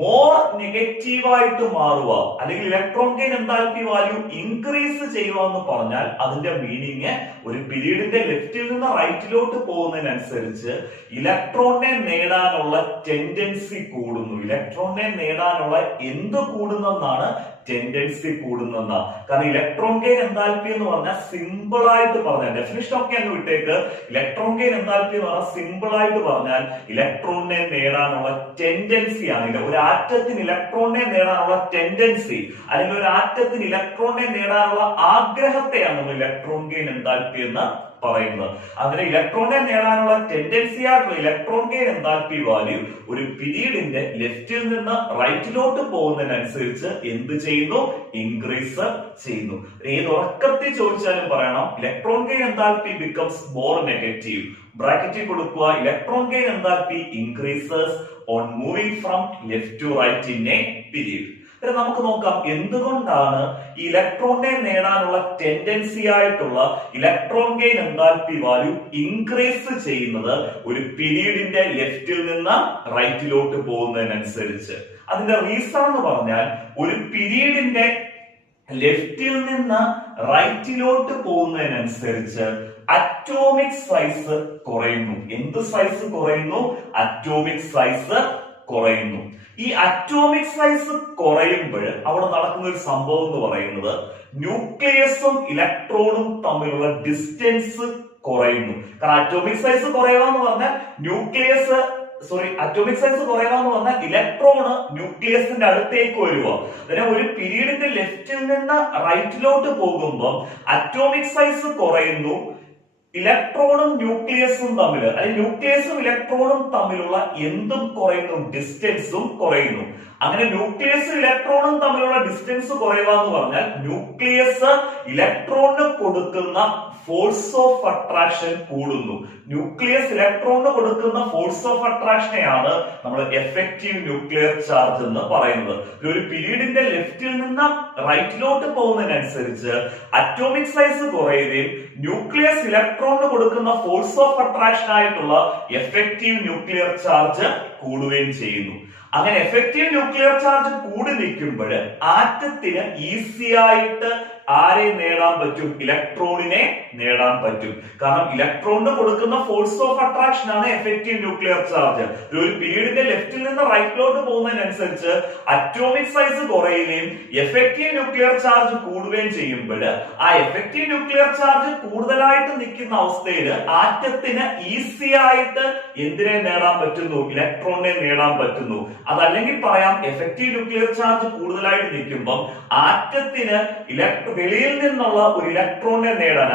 more negative ആയിട്ട് മാറുക, അല്ലെങ്കിൽ electron gain enthalpy value increase ചെയ്യുക എന്ന് പറഞ്ഞാൽ അതിന്റെ മീനിങ് ഒരു പീരീഡിന്റെ ലെഫ്റ്റിൽ നിന്ന് റൈറ്റിലോട്ട് പോകുന്നതിനനുസരിച്ച് ഇലക്ട്രോണിനെ നേടാനുള്ള ടെൻഡൻസി കൂടുന്നു. ഇലക്ട്രോണിനെ നേടാനുള്ള എന്ത് കൂടുന്നെന്നാണ്? ടെൻഡൻസി കൂടുന്നെന്ന. കാരണം ഇലക്ട്രോൺ ഗെയിൻ എൻതാൽപ്പി എന്ന് പറഞ്ഞാൽ സിമ്പിൾ ആയിട്ട് പറഞ്ഞാൽ, ഡെഫിനിഷൻ ഒക്കെ അങ്ങ് വിട്ടേക്ക്, ഇലക്ട്രോൺ ഗെയിൻ എൻതാൽപ്പി എന്ന് പറഞ്ഞാൽ സിമ്പിൾ ആയിട്ട് പറഞ്ഞാൽ ഇലക്ട്രോണിനെ നേടാനുള്ള ടെൻഡൻസി ആണ്. ഒരു ആറ്റത്തിന് ഇലക്ട്രോണിനെ നേടാനുള്ള ടെൻഡൻസി, അല്ലെങ്കിൽ ഒരു ആറ്റത്തിന് ഇലക്ട്രോണിനെ നേടാനുള്ള ആഗ്രഹത്തെയാണ് നമ്മൾ ഇലക്ട്രോൺ ഗെയിൻ എൻതാൽപ്പി എന്ന് പറയുന്നത്. അങ്ങനെ ഇലക്ട്രോണിനെ നേടാനുള്ള ടെൻഡൻസി ആയിട്ടുള്ള ഇലക്ട്രോൺ ഗെയിൻ എൻതാൽപ്പി വാല്യൂ ഒരു പീരീഡിന്റെ ലെഫ്റ്റിൽ നിന്ന് റൈറ്റിലോട്ട് പോകുന്നതിനനുസരിച്ച് എന്ത് ചെയ്യുന്നു? ഇൻക്രീസ് ചെയ്യുന്നു. ഏത് ഉറക്കത്തിൽ ചോദിച്ചാലും പറയണം electron gain enthalpy becomes more negative. ബ്രാക്കറ്റിൽ കൊടുക്കുക, electron gain enthalpy increases on moving from left to right in a period. നമുക്ക് നോക്കാം എന്തുകൊണ്ടാണ് ഈ ഇലക്ട്രോണിനെ നേടാനുള്ള ടെൻഡൻസി ആയിട്ടുള്ള electron gain enthalpy value increase ചെയ്യുന്നത് ഒരു പീരീഡിന്റെ ലെഫ്റ്റിൽ നിന്ന് റൈറ്റിലോട്ട് പോകുന്നതിനനുസരിച്ച്. അതിന്റെ റീസൺ എന്ന് പറഞ്ഞാൽ ഒരു പീരീഡിന്റെ ലെഫ്റ്റിൽ നിന്ന് റൈറ്റിലോട്ട് പോകുന്നതിനനുസരിച്ച് അറ്റോമിക് സൈസ് കുറയുന്നു. എന്ത് സൈസ് കുറയുന്നു? അറ്റോമിക് സൈസ് കുറയുന്നു. ഈ അറ്റോമിക് സൈസ് കുറയുമ്പോൾ അവിടെ നടക്കുന്ന ഒരു സംഭവം എന്ന് പറയുന്നത് ന്യൂക്ലിയസും ഇലക്ട്രോണും തമ്മിലുള്ള ഡിസ്റ്റൻസ് കുറയുന്നു. കാരണം അറ്റോമിക് സൈസ് കുറയുക എന്ന് പറഞ്ഞാൽ അറ്റോമിക് സൈസ് കുറയുക എന്ന് പറഞ്ഞാൽ ഇലക്ട്രോണ് ന്യൂക്ലിയസിന്റെ അടുത്തേക്ക് വരിക. അതായത് ഒരു പീരീഡിന്റെ ലെഫ്റ്റിൽ നിന്ന് റൈറ്റിലോട്ട് പോകുമ്പോൾ അറ്റോമിക് സൈസ് കുറയുന്നു, ഇലക്ട്രോണും ന്യൂക്ലിയസും തമ്മിൽ, അല്ലെങ്കിൽ ന്യൂക്ലിയസും ഇലക്ട്രോണും തമ്മിലുള്ള എന്തും കുറയുന്നു? ഡിസ്റ്റൻസും കുറയുന്നു. അങ്ങനെ ന്യൂക്ലിയസും ഇലക്ട്രോണും തമ്മിലുള്ള ഡിസ്റ്റൻസ് കുറയുക എന്ന് പറഞ്ഞാൽ ന്യൂക്ലിയസ് ഇലക്ട്രോണിന് കൊടുക്കുന്ന ഫോഴ്സ് ഓഫ് അട്രാക്ഷൻ കൂടുന്നു. ന്യൂക്ലിയസ് ഇലക്ട്രോണിന് കൊടുക്കുന്ന ഫോഴ്സ് ഓഫ് അട്രാക്ഷനെയാണ് നമ്മൾ എഫക്റ്റീവ് ന്യൂക്ലിയർ ചാർജ് എന്ന് പറയുന്നത്. ഒരു പീരീഡിന്റെ ലെഫ്റ്റിൽ നിന്ന് റൈറ്റിലോട്ട് പോകുന്നതിനനുസരിച്ച് അറ്റോമിക് സൈസ് കുറയുകയും ന്യൂക്ലിയസ് ഇലക്ട്രോണിന് കൊടുക്കുന്ന ഫോഴ്സ് ഓഫ് അട്രാക്ഷൻ ആയിട്ടുള്ള എഫക്റ്റീവ് ന്യൂക്ലിയർ ചാർജ് കൂടുകയും ചെയ്യുന്നു. അങ്ങനെ എഫക്റ്റീവ് ന്യൂക്ലിയർ ചാർജ് കൂടി നിൽക്കുമ്പോൾ ആറ്റത്തിന് ഈസി ആയിട്ട് ആരെ നേടാൻ പറ്റും? ഇലക്ട്രോണിനെ നേടാൻ പറ്റും. കാരണം ഇലക്ട്രോണിന് കൊടുക്കുന്ന ഫോഴ്സ് ഓഫ് അട്രാക്ഷൻ ആണ് എഫക്റ്റീവ് ന്യൂക്ലിയർ ചാർജ്. ഒരു പീരീഡിന്റെ ലെഫ്റ്റിൽ നിന്ന് റൈറ്റിലോട്ട് പോകുന്നതിനനുസരിച്ച് അറ്റോമിക് സൈസ് കുറയുകയും എഫക്റ്റീവ് ന്യൂക്ലിയർ ചാർജ് കൂടുകയും ചെയ്യുമ്പോൾ ആ എഫക്റ്റീവ് ന്യൂക്ലിയർ ചാർജ് കൂടുതലായിട്ട് നിൽക്കുന്ന അവസ്ഥയിൽ ആറ്റത്തിന് ഈസി ആയിട്ട് എന്തിനെ നേടാൻ പറ്റുന്നു? ഇലക്ട്രോണിനെ നേടാൻ പറ്റുന്നു. അതല്ലെങ്കിൽ പറയാം എഫക്റ്റീവ് ന്യൂക്ലിയർ ചാർജ് കൂടുതലായിട്ട് നിൽക്കുമ്പോൾ ആറ്റത്തിന് വെളിയിൽ നിന്നുള്ള ഒരു ഇലക്ട്രോണിനെ നേടാൻ,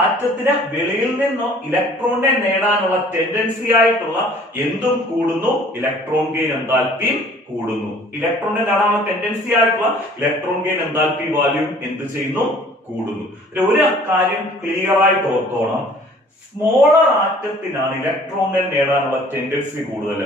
ആറ്റത്തിന് വെളിയിൽ നിന്നും ഇലക്ട്രോണിനെ നേടാനുള്ള ടെൻഡൻസി ആയിട്ടുള്ള എന്തും കൂടുന്നു? ഇലക്ട്രോൺ ഗെയിൻ എൻതാൽപ്പിയും കൂടുന്നു. ഇലക്ട്രോണിനെ നേടാനുള്ള ടെൻഡൻസി ആയിട്ടുള്ള ഇലക്ട്രോൺ ഗെയിൻ എൻതാൽപ്പി വാല്യൂ എന്ത് ചെയ്യുന്നു? കൂടുന്നു. ഒരു കാര്യം ക്ലിയർ ആയിട്ട് ഓർത്തോണം, സ്മോളർ ആറ്റത്തിനാണ് ഇലക്ട്രോണിനെ നേടാനുള്ള ടെൻഡൻസി കൂടുതൽ.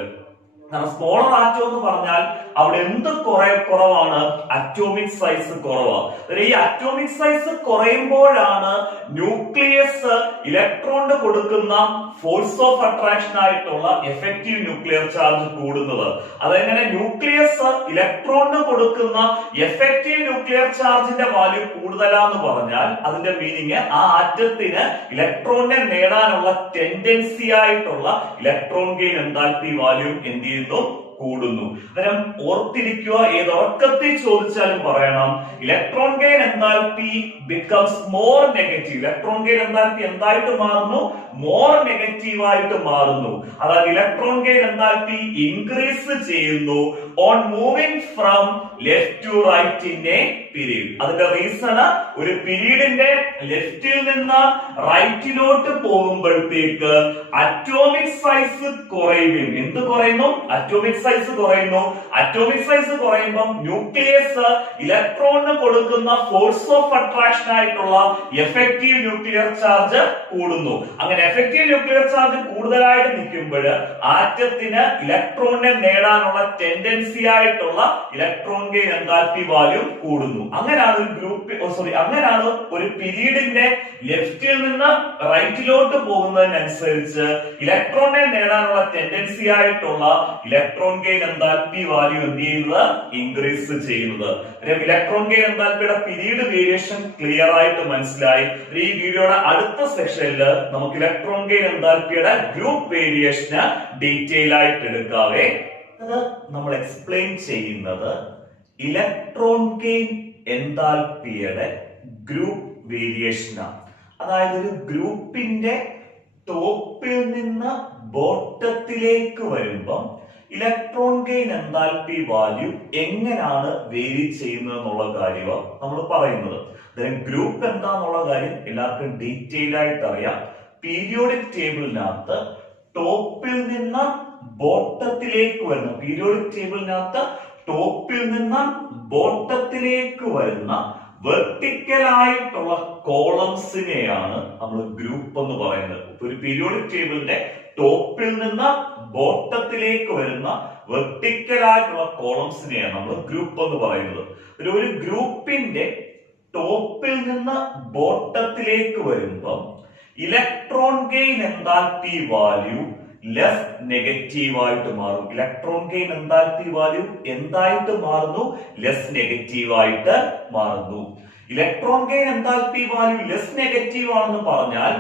കാരണം സ്മോളർ ആറ്റം എന്ന് പറഞ്ഞാൽ അവിടെ എന്ത് കുറവാണ്? അറ്റോമിക് സൈസ് കുറവാണ്. ഈ അറ്റോമിക് സൈസ് കുറയുമ്പോഴാണ് ന്യൂക്ലിയസ് ഇലക്ട്രോണിന് കൊടുക്കുന്ന ഫോഴ്സ് ഓഫ് അട്രാക്ഷൻ ആയിട്ടുള്ള എഫക്റ്റീവ് ന്യൂക്ലിയർ ചാർജ് കൂടുന്നത്. അതെങ്ങനെ? ന്യൂക്ലിയസ് ഇലക്ട്രോണിന് കൊടുക്കുന്ന എഫക്റ്റീവ് ന്യൂക്ലിയർ ചാർജിന്റെ വാല്യൂ കൂടുതലാന്ന് പറഞ്ഞാൽ അതിന്റെ മീനിങ് ആ ആറ്റത്തിന് ഇലക്ട്രോണിനെ നേടാനുള്ള ടെൻഡൻസി ആയിട്ടുള്ള ഇലക്ട്രോൺ ഗെയിൻ എൻതാൽപ്പി വാല്യൂ എന്ത് ചെയ്യുന്നു? കൂടുന്നു. അന്നേരം ഓർത്തിരിക്കുക, ഏതൊറക്കത്തിൽ ചോദിച്ചാലും പറയണം electron gain enthalpy becomes more negative. Electron gain enthalpy എന്തായിട്ട് മാറുന്നു? മോർ നെഗറ്റീവ് ആയിട്ട് മാറുന്നു. അതായത് ഇലക്ട്രോൺ ഗെയിൻ എൻതാൽപ്പി ഇൻക്രീസ് ചെയ്യുന്നു on moving from left to right in a period. അതിന്റെ റീസൺ ഒരു പീരീഡിന്റെ ലെഫ്റ്റിൽ നിന്ന് റൈറ്റിലോട്ട് പോകുമ്പോഴത്തേക്ക് അറ്റോമിക് സൈസ് കുറയും. എന്ത് കുറയുന്നു? അറ്റോമിക് സൈസ് കുറയുന്നു. അറ്റോമിക് സൈസ് കുറയുമ്പോൾ ന്യൂക്ലിയസ് ഇലക്ട്രോണിന് കൊടുക്കുന്ന ഫോഴ്സ് ഓഫ് അട്രാക്ഷൻ ആയിട്ടുള്ള എഫക്റ്റീവ് ന്യൂക്ലിയർ ചാർജ് കൂടുന്നു. അങ്ങനെ എഫക്റ്റീവ് ന്യൂക്ലിയർ ചാർജ് കൂടുതലായിട്ട് നിൽക്കുമ്പോൾ ആറ്റത്തിന് ഇലക്ട്രോണിനെ നേടാനുള്ള ടെൻഡൻസി ആയിട്ടുള്ള ഇലക്ട്രോൺ ഗെയിൻ എൻതാൽപ്പി വാല്യൂ കൂടുന്നു. അങ്ങനെയാണ് അങ്ങനെയാണ് ഒരു പീരീഡിന്റെ ലെഫ്റ്റിൽ നിന്ന് റൈറ്റിലോട്ട് പോകുന്നതിനനുസരിച്ച് ഇലക്ട്രോണിനെ നേടാനുള്ള ടെൻഡൻസി ആയിട്ടുള്ള ഇലക്ട്രോൺ ഗെയിൻ എൻതാൽപ്പി വാല്യൂ എന്ത് ചെയ്യുന്നത്? ഇൻക്രീസ് ചെയ്യുന്നത്. ഇലക്ട്രോൺ ഗെയിൻ എൻതാൽപ്പിയുടെ പീരീഡ് വേരിയേഷൻ ക്ലിയർ ആയിട്ട് മനസ്സിലായി. ഈ വീഡിയോയുടെ അടുത്ത സെക്ഷനിൽ നമുക്ക് ഇലക്ട്രോൺ ഗെയിൻ എൻതാൽപ്പിയുടെ ഗ്രൂപ്പ് വേരിയേഷന് ഡീറ്റെയിൽ ആയിട്ട് എടുക്കാവേ. അത് നമ്മൾ എക്സ്പ്ലെയിൻ ചെയ്യുന്നത് ഇലക്ട്രോൺ ഗെയിൻ എൻതാൽപ്പിയുടെ ഗ്രൂപ്പ് വേരിയേഷനാണ്. അതായത് ഒരു ഗ്രൂപ്പിന്റെ ടോപ്പിൽ നിന്ന് ബോട്ടത്തിലേക്ക് വരുമ്പം ഇലക്ട്രോൺ ഗെയിൻ എൻതാൽപ്പി വാല്യൂ എങ്ങനെയാണ് വേരി ചെയ്യുന്നത് എന്നുള്ള കാര്യമാണ് നമ്മൾ പറയുന്നത്. ഗ്രൂപ്പ് എന്താന്നുള്ള കാര്യം എല്ലാവർക്കും ഡീറ്റെയിൽ ആയിട്ട് അറിയാം. പീരിയോഡിക് ടേബിളിനകത്ത് ടോപ്പിൽ നിന്ന് ബോട്ടത്തിലേക്ക് വരുന്ന വെർട്ടിക്കൽ ആയിട്ടുള്ള കോളംസിനെയാണ് നമ്മൾ ഗ്രൂപ്പ് എന്ന് പറയുന്നത്. ഒരു പീരിയോഡിക് ടേബിളിന്റെ ടോപ്പിൽ നിന്ന് ബോട്ടത്തിലേക്ക് വരുന്ന വെർട്ടിക്കൽ ആയിട്ടുള്ള കോളംസിനെയാണ് നമ്മൾ ഗ്രൂപ്പ് എന്ന് പറയുന്നത്. ഒരു ഗ്രൂപ്പിന്റെ ടോപ്പിൽ നിന്ന് ബോട്ടത്തിലേക്ക് വരുമ്പം electron gain enthalpy value less negative ആയിട്ട് മാറും. ഇലക്ട്രോൺ ഗെയിൻ എൻതാൽപ്പി വാല്യൂ എന്തായിട്ട് മാറുന്നു? ലെസ് നെഗറ്റീവ് ആയിട്ട് മാറുന്നു. Electron gain enthalpy value less negative ആണെന്ന് പറഞ്ഞാൽ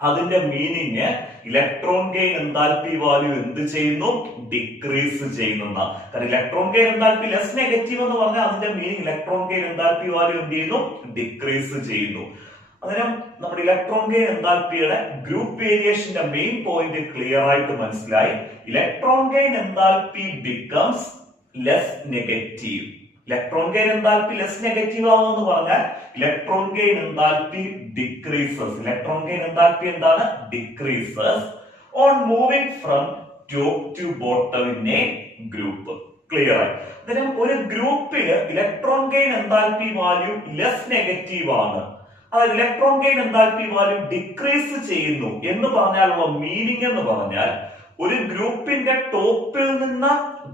അതിന്റെ meaning electron gain enthalpy value എന്ത് ചെയ്യുന്നു? ഡിക്രീസ് ചെയ്യുന്ന. കാരണം electron gain enthalpy less negative എന്ന് പറഞ്ഞാൽ അതിന്റെ meaning electron gain enthalpy value എന്ത് ചെയ്യുന്നു? ഡിക്രീസ് ചെയ്യുന്നു. അന്നേരം നമ്മുടെ ഇലക്ട്രോൺ ഗെയിൻ എൻതാൽപ്പിയുടെ ഗ്രൂപ്പ് വേരിയേഷന്റെ മെയിൻ പോയിന്റ് ക്ലിയർ ആയിട്ട് മനസ്സിലായി. Electron gain enthalpy becomes less negative. Electron gain enthalpy less negative ആവുമെന്ന് പറഞ്ഞാൽ electron gain enthalpy decreases. Electron gain enthalpy എന്താണ്? Decreases on moving from top to bottom in a group. Clear ആയി. അന്നേരം ഒരു ഗ്രൂപ്പില് electron gain enthalpy value less negative ആണ്. അതായത് electron gain enthalpy value decrease ചെയ്യുന്നു എന്ന് പറഞ്ഞാലുള്ള മീനിങ് എന്ന് പറഞ്ഞാൽ ഒരു ഗ്രൂപ്പിന്റെ ടോപ്പിൽ നിന്ന്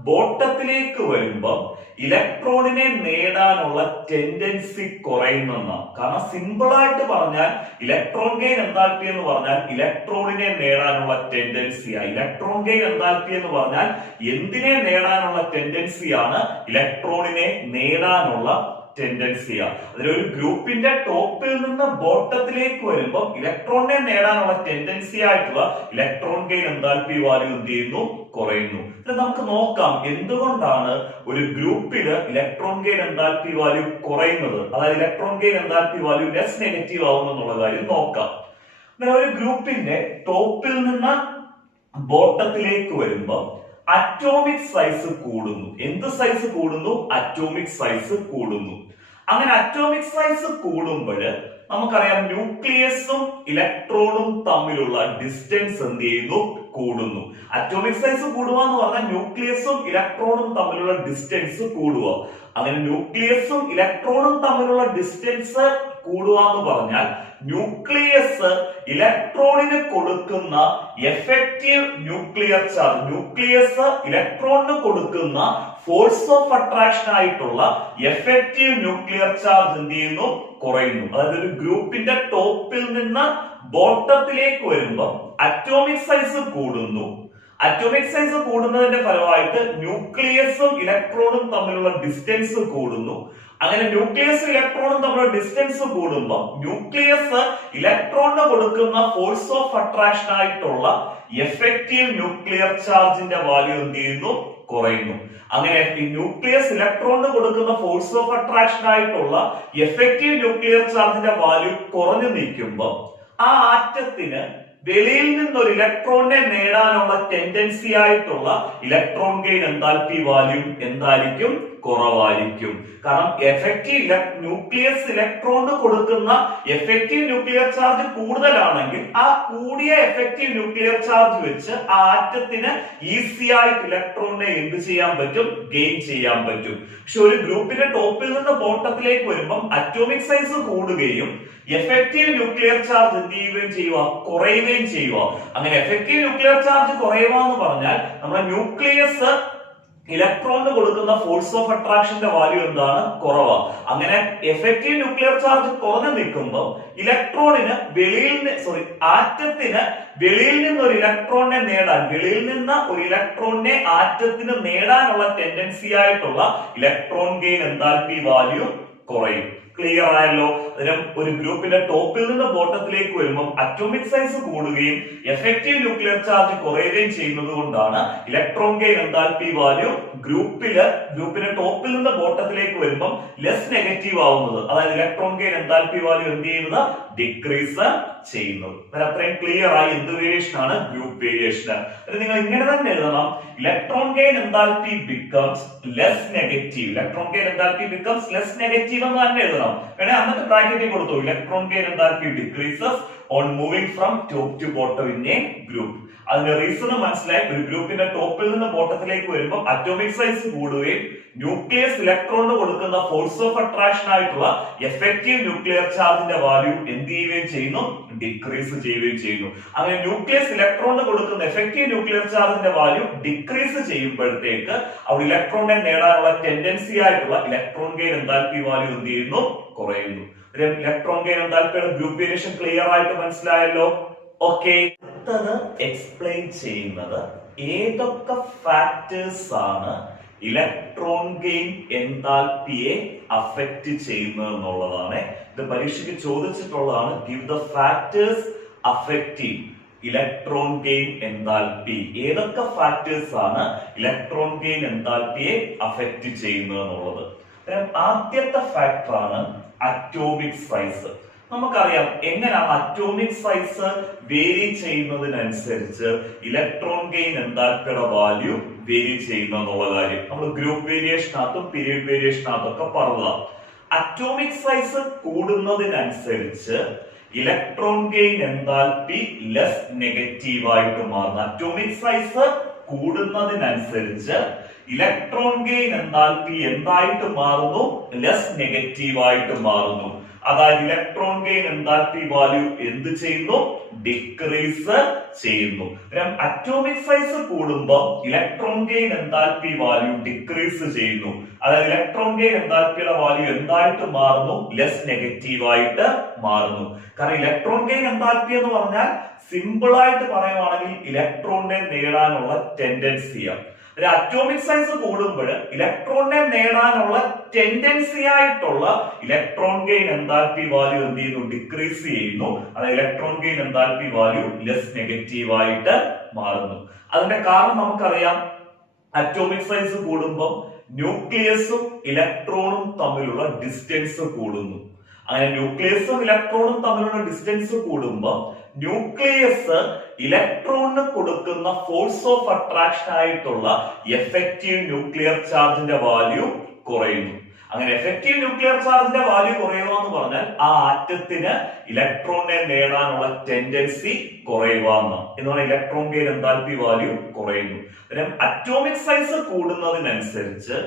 ബോട്ടത്തിലേക്ക് വരുമ്പം ഇലക്ട്രോണിനെ നേടാനുള്ള ടെൻഡൻസി കുറയുന്നെന്നാണ്. കാരണം സിമ്പിൾ ആയിട്ട് പറഞ്ഞാൽ ഇലക്ട്രോൺ ഗെയിൻ എൻതാൽപ്പി എന്ന് പറഞ്ഞാൽ ഇലക്ട്രോണിനെ നേടാനുള്ള ടെൻഡൻസിയാണ്. ഇലക്ട്രോൺ ഗെയിൻ എൻതാൽപ്പി എന്ന് പറഞ്ഞാൽ എന്തിനെ നേടാനുള്ള ടെൻഡൻസിയാണ്? ഇലക്ട്രോണിനെ നേടാനുള്ള ടെൻഡൻസിയാണ്. അതിലൊരു ഗ്രൂപ്പിന്റെ ടോപ്പിൽ നിന്ന് ബോട്ടത്തിലേക്ക് വരുമ്പോൾ ഇലക്ട്രോണിനെ നേടാനുള്ള ടെൻഡൻസി ആയിട്ടുള്ള ഇലക്ട്രോൺ ഗെയിൻ എൻതാൽപ്പി വാല്യൂ എന്ത് ചെയ്യുന്നു? കുറയുന്നു. നമുക്ക് നോക്കാം എന്തുകൊണ്ടാണ് ഒരു ഗ്രൂപ്പില് ഇലക്ട്രോൺ ഗെയിൻ എൻതാൽപ്പി വാല്യൂ കുറയുന്നത്, അതായത് electron gain enthalpy value less negative ആവുന്നുള്ള കാര്യം നോക്കാം. ഒരു ഗ്രൂപ്പിന്റെ ടോപ്പിൽ നിന്ന് ബോട്ടത്തിലേക്ക് വരുമ്പോൾ അറ്റോമിക് സൈസ് കൂടുന്നു. എന്ത് സൈസ് കൂടുന്നു? അറ്റോമിക് സൈസ് കൂടുന്നു. അങ്ങനെ അറ്റോമിക് സൈസ് കൂടുമ്പോൾ നമുക്കറിയാം ന്യൂക്ലിയസും ഇലക്ട്രോണും തമ്മിലുള്ള ഡിസ്റ്റൻസ് എന്ത് ചെയ്യുന്നു? കൂടുന്നു. അറ്റോമിക് സൈസ് കൂടുക എന്ന് പറഞ്ഞാൽ ന്യൂക്ലിയസും ഇലക്ട്രോണും തമ്മിലുള്ള ഡിസ്റ്റൻസ് കൂടുക. അങ്ങനെ ന്യൂക്ലിയസും ഇലക്ട്രോണും തമ്മിലുള്ള ഡിസ്റ്റൻസ് കൂടുക എന്ന് പറഞ്ഞാൽ ന്യൂക്ലിയസ് ഇലക്ട്രോണിന് കൊടുക്കുന്ന എഫക്റ്റീവ് ന്യൂക്ലിയർ ചാർജ്, ന്യൂക്ലിയസ് ഇലക്ട്രോണിന് കൊടുക്കുന്ന ഫോഴ്സ് ഓഫ് അട്രാക്ഷൻ ആയിട്ടുള്ള എഫക്റ്റീവ് ന്യൂക്ലിയർ ചാർജ് എന്ത് ചെയ്യുന്നു? കുറയുന്നു. അതായത് ഒരു ഗ്രൂപ്പിന്റെ ടോപ്പിൽ നിന്ന് ബോട്ടത്തിലേക്ക് വരുമ്പോൾ അറ്റോമിക് സൈസ് കൂടുന്നു. അറ്റോമിക് സൈസ് കൂടുന്നതിന്റെ ഫലമായിട്ട് ന്യൂക്ലിയസും ഇലക്ട്രോണും തമ്മിലുള്ള ഡിസ്റ്റൻസ് കൂടുന്നു. അങ്ങനെ ന്യൂക്ലിയസ് ഇലക്ട്രോണും തമ്മിലുള്ള ഡിസ്റ്റൻസ് കൂടുമ്പോൾ ന്യൂക്ലിയസ് ഇലക്ട്രോണിന് കൊടുക്കുന്ന ഫോഴ്സ് ഓഫ് അട്രാക്ഷൻ ആയിട്ടുള്ള എഫക്റ്റീവ് ന്യൂക്ലിയർ ചാർജിന്റെ വാല്യൂ എന്ത് ചെയ്യുന്നു? കുറയുന്നു. അങ്ങനെ ഈ ന്യൂക്ലിയസ് ഇലക്ട്രോണിന് കൊടുക്കുന്ന ഫോഴ്സ് ഓഫ് അട്രാക്ഷൻ ആയിട്ടുള്ള എഫക്റ്റീവ് ന്യൂക്ലിയർ ചാർജിന്റെ വാല്യൂ കുറഞ്ഞു നിൽക്കുമ്പോൾ ആ ആറ്റത്തിന് വെളിയിൽ നിന്ന് ഒരു ഇലക്ട്രോണിനെ നേടാനുള്ള ടെൻഡൻസി ആയിട്ടുള്ള ഇലക്ട്രോൺ ഗെയിൻ എൻതാൽപ്പി വാല്യൂ എന്തായിരിക്കും? കുറവായിരിക്കും. കാരണം എഫക്റ്റീവ് ന്യൂക്ലിയസ് ഇലക്ട്രോണിന് കൊടുക്കുന്ന എഫക്റ്റീവ് ന്യൂക്ലിയർ ചാർജ് കൂടുതലാണെങ്കിൽ ആ കൂടിയ എഫക്റ്റീവ് ന്യൂക്ലിയർ ചാർജ് വെച്ച് ആ ആറ്റത്തിന് ഈസി ആയിട്ട് ഇലക്ട്രോണിനെ എന്ത് ചെയ്യാൻ പറ്റും? ഗെയിൻ ചെയ്യാൻ പറ്റും. പക്ഷെ ഒരു ഗ്രൂപ്പിന്റെ ടോപ്പിൽ നിന്ന് ബോട്ടത്തിലേക്ക് വരുമ്പോൾ അറ്റോമിക് സൈസ് കൂടുകയും എഫക്റ്റീവ് ന്യൂക്ലിയർ ചാർജ് എന്ത് ചെയ്യുകയും ചെയ്യുക? കുറയുകയും ചെയ്യുക. അങ്ങനെ എഫക്റ്റീവ് ന്യൂക്ലിയർ ചാർജ് കുറയുക എന്ന് പറഞ്ഞാൽ നമ്മുടെ ന്യൂക്ലിയസ് ഇലക്ട്രോണിന് കൊടുക്കുന്ന ഫോഴ്സ് ഓഫ് അട്രാക്ഷന്റെ വാല്യൂ എന്താണ്? കുറവാ. അങ്ങനെ എഫക്റ്റീവ് ന്യൂക്ലിയർ ചാർജ് കുറഞ്ഞു നിൽക്കുമ്പോൾ ഇലക്ട്രോണിന് ആറ്റത്തിന് വെളിയിൽ നിന്ന് ഒരു ഇലക്ട്രോണിനെ നേടാൻ, വെളിയിൽ നിന്ന് ഒരു ഇലക്ട്രോണിനെ ആറ്റത്തിന് നേടാനുള്ള ടെൻഡൻസി ആയിട്ടുള്ള ഇലക്ട്രോൺ ഗെയിൻ എൻതാൽപ്പി വാല്യൂ കുറയും. ക്ലിയർ ആയല്ലോ? ഒരു ഗ്രൂപ്പിന്റെ ടോപ്പിൽ നിന്ന് ബോട്ടത്തിലേക്ക് വരുമ്പോൾ അറ്റോമിക് സൈസ് കൂടുകയും എഫക്റ്റീവ് ന്യൂക്ലിയർ ചാർജ് കുറയുകയും ചെയ്യുന്നത് കൊണ്ടാണ് ഇലക്ട്രോൺ ഗെയിൻ എൻതാൽപ്പി വാല്യൂ ഗ്രൂപ്പിന്റെ ടോപ്പിൽ നിന്ന് ബോട്ടത്തിലേക്ക് വരുമ്പോൾ ലെസ് നെഗറ്റീവ് ആവുന്നത്. അതായത് ഇലക്ട്രോൺ ഗെയിൻ എൻതാൽപ്പി വാല്യൂ എന്ത് ചെയ്യുന്നത്? ഡിക്രീസ് ചെയ്യുന്നത്. അത്രയും ക്ലിയർ ആയി. എന്ത് വേരിയേഷൻ ആണ്? Group variation. നിങ്ങൾ ഇങ്ങനെ തന്നെ എഴുതണം: electron gain enthalpy becomes less negative. Electron gain enthalpy becomes less negative എന്ന് തന്നെ എഴുതണം. വേണേ എന്നിട്ട് ബ്രാക്കറ്റിൽ കൊടുത്തു electron gain enthalpy decreases on moving from top to bottom in a group. അതിന്റെ റീസൺ മനസ്സിലായി. ഒരു ഗ്രൂപ്പിന്റെ ടോപ്പിൽ നിന്ന് ബോട്ടത്തിലേക്ക് വരുമ്പോൾ അറ്റോമിക് സൈസ് കൂടുകയും ന്യൂക്ലിയസ് ഇലക്ട്രോണിന് കൊടുക്കുന്ന ഫോഴ്സ് ഓഫ് അട്രാക്ഷൻ ആയിട്ടുള്ള എഫക്റ്റീവ് ന്യൂക്ലിയർ ചാർജിന്റെ വാല്യൂ എന്ത് ചെയ്യുകയും ചെയ്യുന്നു? ഡിക്രീസ് ചെയ്യുകയും ചെയ്യുന്നു. അങ്ങനെ ന്യൂക്ലിയസ് ഇലക്ട്രോണിന് കൊടുക്കുന്ന എഫക്റ്റീവ് ന്യൂക്ലിയർ ചാർജിന്റെ വാല്യൂ ഡിക്രീസ് ചെയ്യുമ്പോഴത്തേക്ക് അവിടെ ഇലക്ട്രോണിനെ നേടാനുള്ള ടെൻഡൻസി ആയിട്ടുള്ള ഇലക്ട്രോൺ ഗെയിൻ എൻതാൽപ്പി വാല്യൂ എന്ത് ചെയ്യുന്നു? കുറയുന്നു. ഇലക്ട്രോൺ ഗെയിൻ എൻതാൽപ്പിയുടെ ഗ്രൂപ്പ് വേരിയേഷൻ ക്ലിയർ ആയിട്ട് മനസ്സിലായല്ലോ? ഓക്കെ. അടുത്തത് എക്സ്പ്ലെയിൻ ചെയ്യുന്നത് ഏതൊക്കെ ഫാക്ടേഴ്സ് ആണ് ഇലക്ട്രോൺ ഗെയിൻ എൻതാൽപ്പിയെ അഫക്റ്റ് ചെയ്യുന്നത് എന്നുള്ളതാണ്. ഇത് പരീക്ഷയ്ക്ക് ചോദിച്ചിട്ടുള്ളതാണ്. Give the factors affecting electron gain enthalpy. ഏതൊക്കെ ഫാക്ടേഴ്സ് ആണ് ഇലക്ട്രോൺ ഗെയിൻ എൻതാൽപ്പിയെ അഫക്റ്റ് ചെയ്യുന്നത് എന്നുള്ളത്. ആദ്യത്തെ ഫാക്ടർ ആണ് അറ്റോമിക് സൈസ്. നമുക്കറിയാം എങ്ങനെയാണ് അറ്റോമിക് സൈസ് വേരി ചെയ്യുന്നതിനനുസരിച്ച് ഇലക്ട്രോൺ ഗെയിൻ എൻതാൽപ്പിയുടെ വാല്യൂ വേരി ചെയ്യുന്ന എന്നുള്ള കാര്യം നമ്മൾ ഗ്രൂപ്പ് വേരിയേഷനകത്തും പീരിയഡ് വേരിയേഷനകത്തും ഒക്കെ പറഞ്ഞതാണ്. അറ്റോമിക് സൈസ് കൂടുന്നതിനനുസരിച്ച് electron gain enthalpy less negative ആയിട്ട് മാറുന്നു. അറ്റോമിക് സൈസ് കൂടുന്നതിനനുസരിച്ച് ഇലക്ട്രോൺ ഗെയിൻ എൻതാൽപ്പി എന്തായിട്ട് മാറുന്നു? ലെസ് നെഗറ്റീവ് ആയിട്ട് മാറുന്നു. അതായത് ഇലക്ട്രോൺ ഗെയിൻ എൻതാൽപ്പി വാല്യൂ എന്ത് ചെയ്യുന്നു? ഡിക്രീസ് ചെയ്യുന്നു. അറ്റോമിക് സൈസ് കൂടുമ്പോൾ electron gain enthalpy value decrease ചെയ്യുന്നു. അതായത് ഇലക്ട്രോൺ ഗെയിൻ എൻതാൽപ്പിയുടെ വാല്യൂ എന്തായിട്ട് മാറുന്നു? ലെസ് നെഗറ്റീവ് ആയിട്ട് മാറുന്നു. കാരണം ഇലക്ട്രോൺ ഗെയിൻ എൻതാൽപ്പി എന്ന് പറഞ്ഞാൽ സിമ്പിൾ ആയിട്ട് പറയുവാണെങ്കിൽ ഇലക്ട്രോണിനെ നേടാനുള്ള ടെൻഡൻസിയാണ്. ഒരു അറ്റോമിക് സൈസ് കൂടുമ്പോൾ ഇലക്ട്രോണിനെ നേടാനുള്ള ടെൻഡൻസി ആയിട്ടുള്ള ഇലക്ട്രോൺ ഗെയിൻ എൻതാൽപ്പി വാല്യൂ എന്ത് ചെയ്യുന്നു? ഡിക്രീസ് ചെയ്യുന്നു. അത് electron gain enthalpy value less negative ആയിട്ട് മാറുന്നു. അതിന്റെ കാരണം നമുക്കറിയാം. അറ്റോമിക് സൈസ് കൂടുമ്പോൾ ന്യൂക്ലിയസും ഇലക്ട്രോണും തമ്മിലുള്ള ഡിസ്റ്റൻസ് കൂടുന്നു. അങ്ങനെ ന്യൂക്ലിയസും ഇലക്ട്രോണും തമ്മിലുള്ള ഡിസ്റ്റൻസ് കൂടുമ്പോൾ ന്യൂക്ലിയസ് ഇലക്ട്രോണിന് കൊടുക്കുന്ന ഫോഴ്സ് ഓഫ് അട്രാക്ഷൻ ആയിട്ടുള്ള എഫക്റ്റീവ് ന്യൂക്ലിയർ ചാർജിന്റെ വാല്യൂ കുറയുന്നു. അങ്ങനെ എഫക്റ്റീവ് ന്യൂക്ലിയർ ചാർജിന്റെ വാല്യൂ കുറയുക എന്ന് പറഞ്ഞാൽ ആ ആറ്റത്തിന് ഇലക്ട്രോണിനെ നേടാനുള്ള ടെൻഡൻസി കുറയുക എന്ന് പറഞ്ഞാൽ ഇലക്ട്രോൺ ഗെയിൻ എൻതാൽപ്പി വാല്യൂ കുറയുന്നു. അറ്റോമിക് സൈസ് കൂടുന്നതിനനുസരിച്ച്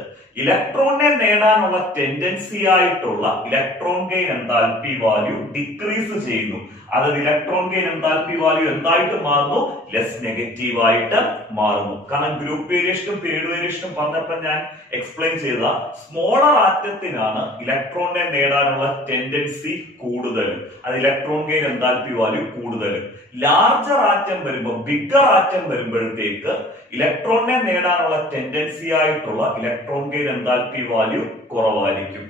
ഇലക്ട്രോണിനെ നേടാനുള്ള ടെൻഡൻസി ആയിട്ടുള്ള electron gain enthalpy value decrease ചെയ്യുന്നു. അതായത് ഇലക്ട്രോൺ ഗെയിൻ എൻതാൽപ്പി വാല്യൂ എന്തായിട്ട് മാറുന്നു? ലെസ് നെഗറ്റീവ് ആയിട്ട് മാറുന്നു. കാരണം ഗ്രൂപ്പ് വേരിയേഷനും പീരിയഡ് വേരിയേഷനും പറഞ്ഞപ്പോൾ ഞാൻ എക്സ്പ്ലെയിൻ ചെയ്ത സ്മോളർ ആറ്റത്തിനാണ് ഇലക്ട്രോണിനെ നേടാനുള്ള ടെൻഡൻസി കൂടുതൽ. അത് ഇലക്ട്രോൺ ഗെയിൻ എൻതാൽപ്പി വാല്യൂ കൂടുതൽ. ലാർജർ ആറ്റം വരുമ്പോൾ, ബിഗർ ആറ്റം വരുമ്പോഴത്തേക്ക് ഇലക്ട്രോണിനെ നേടാനുള്ള ടെൻഡൻസി ആയിട്ടുള്ള ഇലക്ട്രോൺ ഗെയിൻ എൻതാൽപ്പി വാല്യൂ കുറവായിരിക്കും.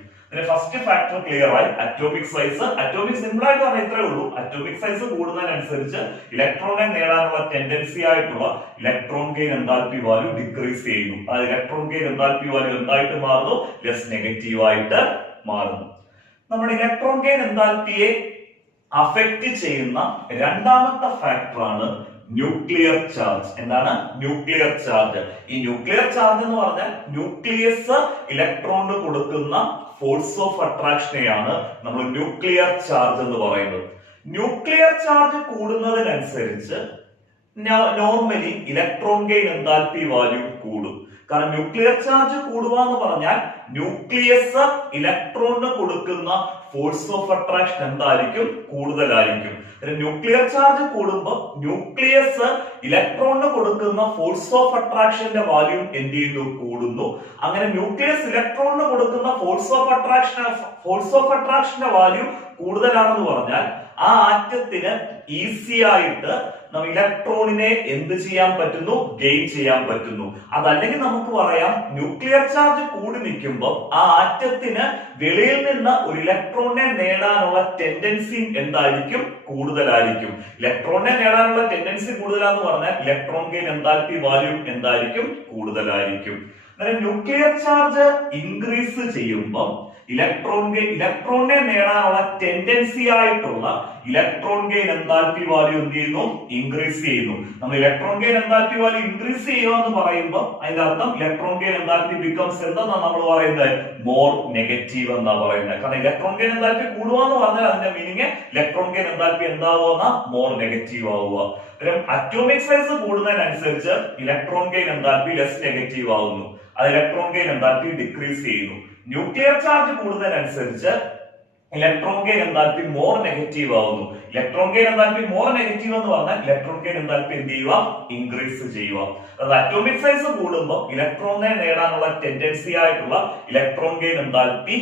ഫസ്റ്റ് ഫാക്ടർ ക്ലിയർ ആയി. അറ്റോമിക് സൈസ്, അറ്റോമിക് സിമ്പിൾ ആയിട്ട് പറഞ്ഞാൽ ഇത്രേ ഉള്ളൂ. അറ്റോമിക് സൈസ് കൂടുന്നതിനനുസരിച്ച് ഇലക്ട്രോണിനെ നേടാനുള്ള ടെൻഡൻസി ആയിട്ടുള്ള electron gain enthalpy value decrease ചെയ്യുന്നു. അതായത് ഇലക്ട്രോൺ ഗെയിൻ എൻതാൽപ്പി വാല്യൂ എന്തായിട്ട് മാറുന്നു? ലെസ് നെഗറ്റീവ് ആയിട്ട് മാറുന്നു. നമ്മുടെ ഇലക്ട്രോൺ ഗെയിൻ എൻതാൽപ്പിയെ അഫക്റ്റ് ചെയ്യുന്ന രണ്ടാമത്തെ ഫാക്ടർ ആണ് ന്യൂക്ലിയർ ചാർജ്. എന്താണ് ന്യൂക്ലിയർ ചാർജ്? ഈ ന്യൂക്ലിയർ ചാർജ് എന്ന് പറഞ്ഞാൽ ന്യൂക്ലിയസ് ഇലക്ട്രോണിന് കൊടുക്കുന്ന ഫോഴ്സ് ഓഫ് അട്രാക്ഷനെയാണ് നമ്മൾ ന്യൂക്ലിയർ ചാർജ് എന്ന് പറയുന്നത്. ന്യൂക്ലിയർ ചാർജ് കൂടുന്നതിനനുസരിച്ച് normally electron gain enthalpy value കൂടും. കാരണം ന്യൂക്ലിയർ ചാർജ് കൂടുക എന്ന് പറഞ്ഞാൽ ന്യൂക്ലിയസ് ഇലക്ട്രോണിന് കൊടുക്കുന്ന ഫോഴ്സ് ഓഫ് അട്രാക്ഷൻ എന്തായിരിക്കും? കൂടുതലായിരിക്കും. ന്യൂക്ലിയർ ചാർജ് കൂടുമ്പോൾ ന്യൂക്ലിയസ് ഇലക്ട്രോണിന് കൊടുക്കുന്ന ഫോഴ്സ് ഓഫ് അട്രാക്ഷന്റെ വാല്യൂ എന്ത് ചെയ്യുന്നു? കൂടുന്നു. അങ്ങനെ ന്യൂക്ലിയസ് ഇലക്ട്രോണിന് കൊടുക്കുന്ന ഫോഴ്സ് ഓഫ് അട്രാക്ഷന്റെ വാല്യൂ കൂടുതലാണെന്ന് പറഞ്ഞാൽ ആ ആറ്റത്തിന് ഈസി ആയിട്ട് നമ്മൾ ഇലക്ട്രോണിനെ എന്ത് ചെയ്യാൻ പറ്റുന്നു? ഗെയിൻ ചെയ്യാൻ പറ്റുന്നു. അതല്ലെങ്കിൽ നമുക്ക് പറയാം ന്യൂക്ലിയർ ചാർജ് കൂടി നിൽക്കുമ്പോൾ ആ ആറ്റത്തിന് വെളിയിൽ നിന്ന് ഒരു ഇലക്ട്രോണിനെ നേടാനുള്ള ടെൻഡൻസി എന്തായിരിക്കും? കൂടുതലായിരിക്കും. ഇലക്ട്രോണിനെ നേടാനുള്ള ടെൻഡൻസി കൂടുതലാന്ന് പറഞ്ഞാൽ ഇലക്ട്രോൺ ഗെയിൻ എൻതാൽപ്പി വാല്യൂ എന്തായിരിക്കും? കൂടുതലായിരിക്കും. ന്യൂക്ലിയർ ചാർജ് ഇൻക്രീസ് ചെയ്യുമ്പോൾ ഇലക്ട്രോണിനെ നേടാനുള്ള ടെൻഡൻസി ആയിട്ടുള്ള ഇലക്ട്രോൺ ഗെയിൻ എൻതാൽപ്പി വാല്യൂ എന്ത് ചെയ്യുന്നു? ഇൻക്രീസ് ചെയ്യുന്നു. നമ്മൾ electron gain enthalpy value increase ചെയ്യുക എന്ന് പറയുമ്പോൾ അതിന്റെ അർത്ഥം ഇലക്ട്രോൺ ഗെയിൻ എൻതാൽപ്പി ബിക്കംസ് എന്താ നമ്മൾ പറയുന്നത്? മോർ നെഗറ്റീവ് എന്നാ പറയുന്നത്. കാരണം ഇലക്ട്രോൺ ഗെയിൻ എൻതാൽപ്പി കൂടുക എന്ന് പറഞ്ഞാൽ അതിന്റെ മീനിങ് ഇലക്ട്രോൺ ഗെയിൻ എൻതാൽപ്പി എന്താവുക? മോർ നെഗറ്റീവ് ആവുക. അറ്റോമിക് സൈസ് കൂടുന്നതിനനുസരിച്ച് electron gain enthalpy less negative ആവുന്നു. അത് ഇലക്ട്രോൺ ഗെയിൻ എൻതാൽപ്പി ഡിക്രീസ് ചെയ്യുന്നു. ന്യൂക്ലിയർ ചാർജ് കൂടുന്നതിനനുസരിച്ച് electron gain enthalpy more negative ആവുന്നു. Electron gain enthalpy more negative എന്ന് പറഞ്ഞാൽ ഇലക്ട്രോൺ ഗെയിൻ എൻതാൽപ്പി എന്ത് ചെയ്യുക? ഇൻക്രീസ് ചെയ്യുക. അത് അറ്റോമിക് സൈസ് കൂടുമ്പോൾ ഇലക്ട്രോണിനെ നേടാനുള്ള ടെൻഡൻസി ആയിട്ടുള്ള ഇലക്ട്രോൺ ഗെയിൻ എൻതാൽപ്പി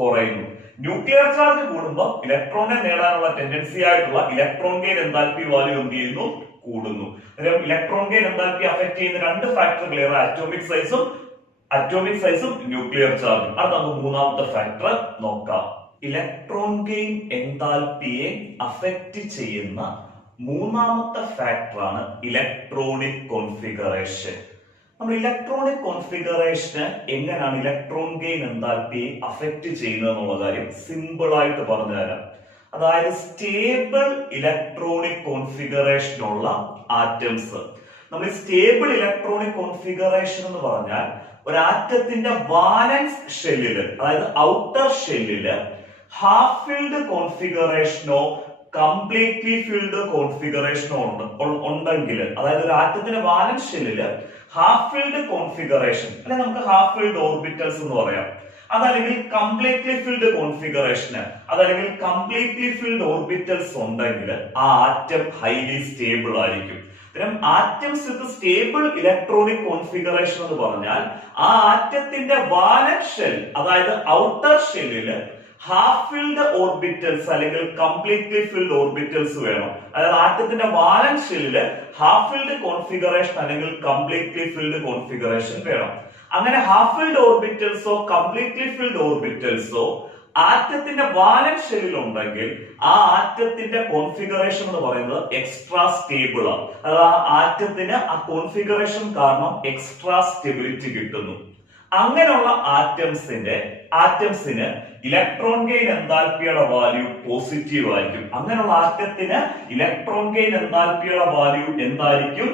കുറയുന്നു. ന്യൂക്ലിയർ ചാർജ് കൂടുമ്പോൾ ഇലക്ട്രോണിനെ നേടാനുള്ള ടെൻഡൻസി ആയിട്ടുള്ള ഇലക്ട്രോൺ ഗെയിൻ എൻതാൽപ്പി വാല്യൂ എന്ത് ചെയ്യുന്നു? കൂടുന്നു. ഇലക്ട്രോൺ ഗെയിൻ എൻതാൽപ്പി അഫക്ട് ചെയ്യുന്ന രണ്ട് ഫാക്ടർ ക്ലിയർ: അറ്റോമിക് സൈസും ന്യൂക്ലിയർ ചാർജും. അത് നമുക്ക് മൂന്നാമത്തെ ഫാക്ടർ നോക്കാം. ഇലക്ട്രോൺ ഗെയിൻ എൻതാൽപ്പിയെ അഫക്ട് ചെയ്യുന്ന മൂന്നാമത്തെ ഫാക്ടർ ആണ് ഇലക്ട്രോണിക് കോൺഫിഗറേഷൻ. നമ്മൾ ഇലക്ട്രോണിക് കോൺഫിഗറേഷന് എങ്ങനെയാണ് ഇലക്ട്രോൺ ഗെയിൻ എൻതാൽപ്പിയെ അഫക്ട് ചെയ്യുന്നത് എന്നുള്ള കാര്യം സിമ്പിൾ ആയിട്ട് പറഞ്ഞു തരാം. അതായത് സ്റ്റേബിൾ ഇലക്ട്രോണിക് കോൺഫിഗറേഷനുള്ള ആറ്റംസ്. നമ്മൾ സ്റ്റേബിൾ ഇലക്ട്രോണിക് കോൺഫിഗറേഷൻ എന്ന് പറഞ്ഞാൽ ഒരു ആറ്റത്തിന്റെ വാലൻസ് ഷെല്ലില്, അതായത് ഔട്ടർ ഷെല്ലില് ഹാഫ് ഫിൽഡ് കോൺഫിഗറേഷനോ കംപ്ലീറ്റ്ലി ഫിൽഡ് കോൺഫിഗറേഷനോ ഉണ്ടെങ്കിൽ, അതായത് ഒരു ആറ്റത്തിന്റെ വാലൻസ് ഷെല്ലില് ഹാഫ് ഫിൽഡ് കോൺഫിഗറേഷൻ, അല്ലെങ്കിൽ നമുക്ക് ഹാഫ് ഫിൽഡ് ഓർബിറ്റൽസ് എന്ന് പറയാം, അതല്ലെങ്കിൽ കംപ്ലീറ്റ്ലി ഫിൽഡ് കോൺഫിഗറേഷന്, അതല്ലെങ്കിൽ കംപ്ലീറ്റ്ലി ഫിൽഡ് ഓർബിറ്റൽസ് ഉണ്ടെങ്കിൽ ആ ആറ്റം ഹൈലി സ്റ്റേബിൾ ആയിരിക്കും. ആറ്റംസ് വിത്ത് സ്റ്റേബിൾ ഇലക്ട്രോണിക് കോൺഫിഗറേഷൻ എന്ന് പറഞ്ഞാൽ ആ ആറ്റത്തിന്റെ വാലൻസ് ഷെൽ, അതായത് ഔട്ടർ ഷെല്ലില് ഹാഫ് ഫിൽഡ് ഓർബിറ്റൽസ് അല്ലെങ്കിൽ കംപ്ലീറ്റ്ലി ഫിൽഡ് ഓർബിറ്റൽസ് വേണം. അതായത് ആറ്റത്തിന്റെ വാലൻസ് ഷെല്ലില് ഹാഫ് ഫിൽഡ് കോൺഫിഗറേഷൻ അല്ലെങ്കിൽ കംപ്ലീറ്റ്ലി ഫിൽഡ് കോൺഫിഗറേഷൻ വേണം. അങ്ങനെ ഹാഫ് ഫിൽഡ് ഓർബിറ്റൽസോ കംപ്ലീറ്റ്ലി ഫിൽഡ് ഓർബിറ്റൽസോ ആറ്റത്തിന്റെ വാലൻസ് ഷെല്ലിൽ ഉണ്ടെങ്കിൽ ആ ആറ്റത്തിന്റെ കോൺഫിഗറേഷൻ എന്ന് പറയുന്നത് എക്സ്ട്രാ സ്റ്റേബിൾ ആണ്. അതായത് ആ ആറ്റത്തിന് ആ കോൺഫിഗറേഷൻ കാരണം എക്സ്ട്രാ സ്റ്റെബിലിറ്റി കിട്ടുന്നു. അങ്ങനെയുള്ള ആറ്റംസിന് ഇലക്ട്രോൺ ഗെയിൻ എൻതാൽപ്പിയുടെ വാല്യൂ പോസിറ്റീവ് ആയിരിക്കും. അങ്ങനെയുള്ള ആറ്റത്തിന് ഇലക്ട്രോൺ ഗെയിൻ എൻതാൽപ്പിയുടെ വാല്യൂ എന്തായിരിക്കും?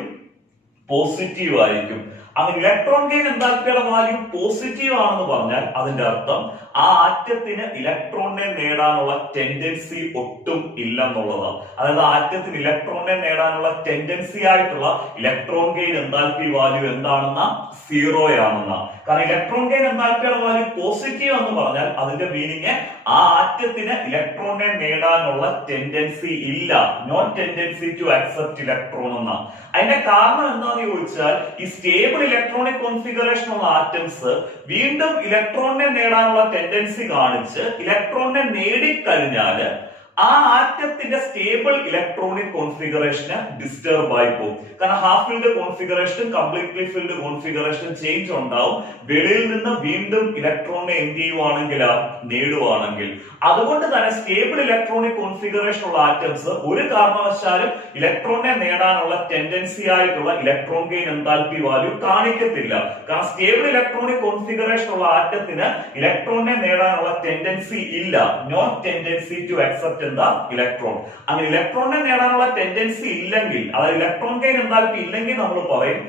പോസിറ്റീവ് ആയിരിക്കും. അങ്ങനെ ഇലക്ട്രോൺ ഗെയിൻ എൻതാൽപ്പിയുടെ വാല്യൂ പോസിറ്റീവ് ആണെന്ന് പറഞ്ഞാൽ അതിന്റെ അർത്ഥം ആ ആറ്റത്തിന് ഇലക്ട്രോണിനെ നേടാനുള്ള ടെൻഡൻസി ഒട്ടും ഇല്ലെന്നുള്ളതാണ്. അതായത് ആറ്റത്തിന് ഇലക്ട്രോണിനെ നേടാനുള്ള ടെൻഡൻസി ആയിട്ടുള്ള ഇലക്ട്രോൺ ഗെയിൻ എൻതാൽപ്പി വാല്യൂ എന്താണെന്ന? 0 ആണെന്ന. കാരണം ഇലക്ട്രോൺ ഗെയിൻ എൻതാൽപ്പിയുടെ വാല്യൂ പോസിറ്റീവ് എന്ന് പറഞ്ഞാൽ അതിന്റെ മീനിങ് ആ ആറ്റത്തിന് ഇലക്ട്രോണിനെ നേടാനുള്ള ടെൻഡൻസി ഇല്ല, no tendency to accept electron എന്ന. അതിന്റെ കാരണം എന്താണെന്ന് ചോദിച്ചാൽ ഈ സ്റ്റേബിൾ ഇലക്ട്രോണിക് കോൺഫിഗറേഷൻ ഉള്ള ആറ്റംസ് വീണ്ടും ഇലക്ട്രോണിനെ നേടാനുള്ള ടെൻഡൻസി കാണിച്ച് ഇലക്ട്രോണിനെ നേടിക്കഴിഞ്ഞാല് ആ ആറ്റത്തിന്റെ സ്റ്റേബിൾ ഇലക്ട്രോണിക് കോൺഫിഗറേഷന് ഡിസ്റ്റർബ് ആയി പോകും. കാരണം ഹാഫ് ഫിൽഡ് കോൺഫിഗറേഷനും കംപ്ലീറ്റ്ലി ഫിൽഡ് കോൺഫിഗറേഷനും ചേഞ്ച് ഉണ്ടാവും. വെളിയിൽ നിന്ന് വീണ്ടും ഇലക്ട്രോണിനെ എന്ത് ചെയ്യുവാണെങ്കിൽ നേടുവാണെങ്കിൽ. അതുകൊണ്ട് തന്നെ സ്റ്റേബിൾ ഇലക്ട്രോണിക് കോൺഫിഗറേഷൻ ഉള്ള ആറ്റംസ് ഒരു കാരണവശാലും ഇലക്ട്രോണിനെ നേടാനുള്ള ടെൻഡൻസി ആയിട്ടുള്ള ഇലക്ട്രോൺ ഗെയിൻ എൻതാൽപ്പി വാല്യൂ കാണിക്കത്തില്ല. കാരണം സ്റ്റേബിൾ ഇലക്ട്രോണിക് കോൺഫിഗറേഷൻ ഉള്ള ആറ്റത്തിന് ഇലക്ട്രോണിനെ നേടാനുള്ള ടെൻഡൻസി ഇല്ല. നോ ടെൻഡൻസി ടു അക്സെപ്റ്റ് എന്താ ഇലക്ട്രോൺ. അങ്ങനെ ഇലക്ട്രോണിനെ നേടാനുള്ള ടെൻഡൻസി ഇല്ലെങ്കിൽ, അതായത് ഇലക്ട്രോൺ ഗെയിൻ എൻതാൽപ്പി ഇല്ലെങ്കിൽ നമ്മൾ പറയും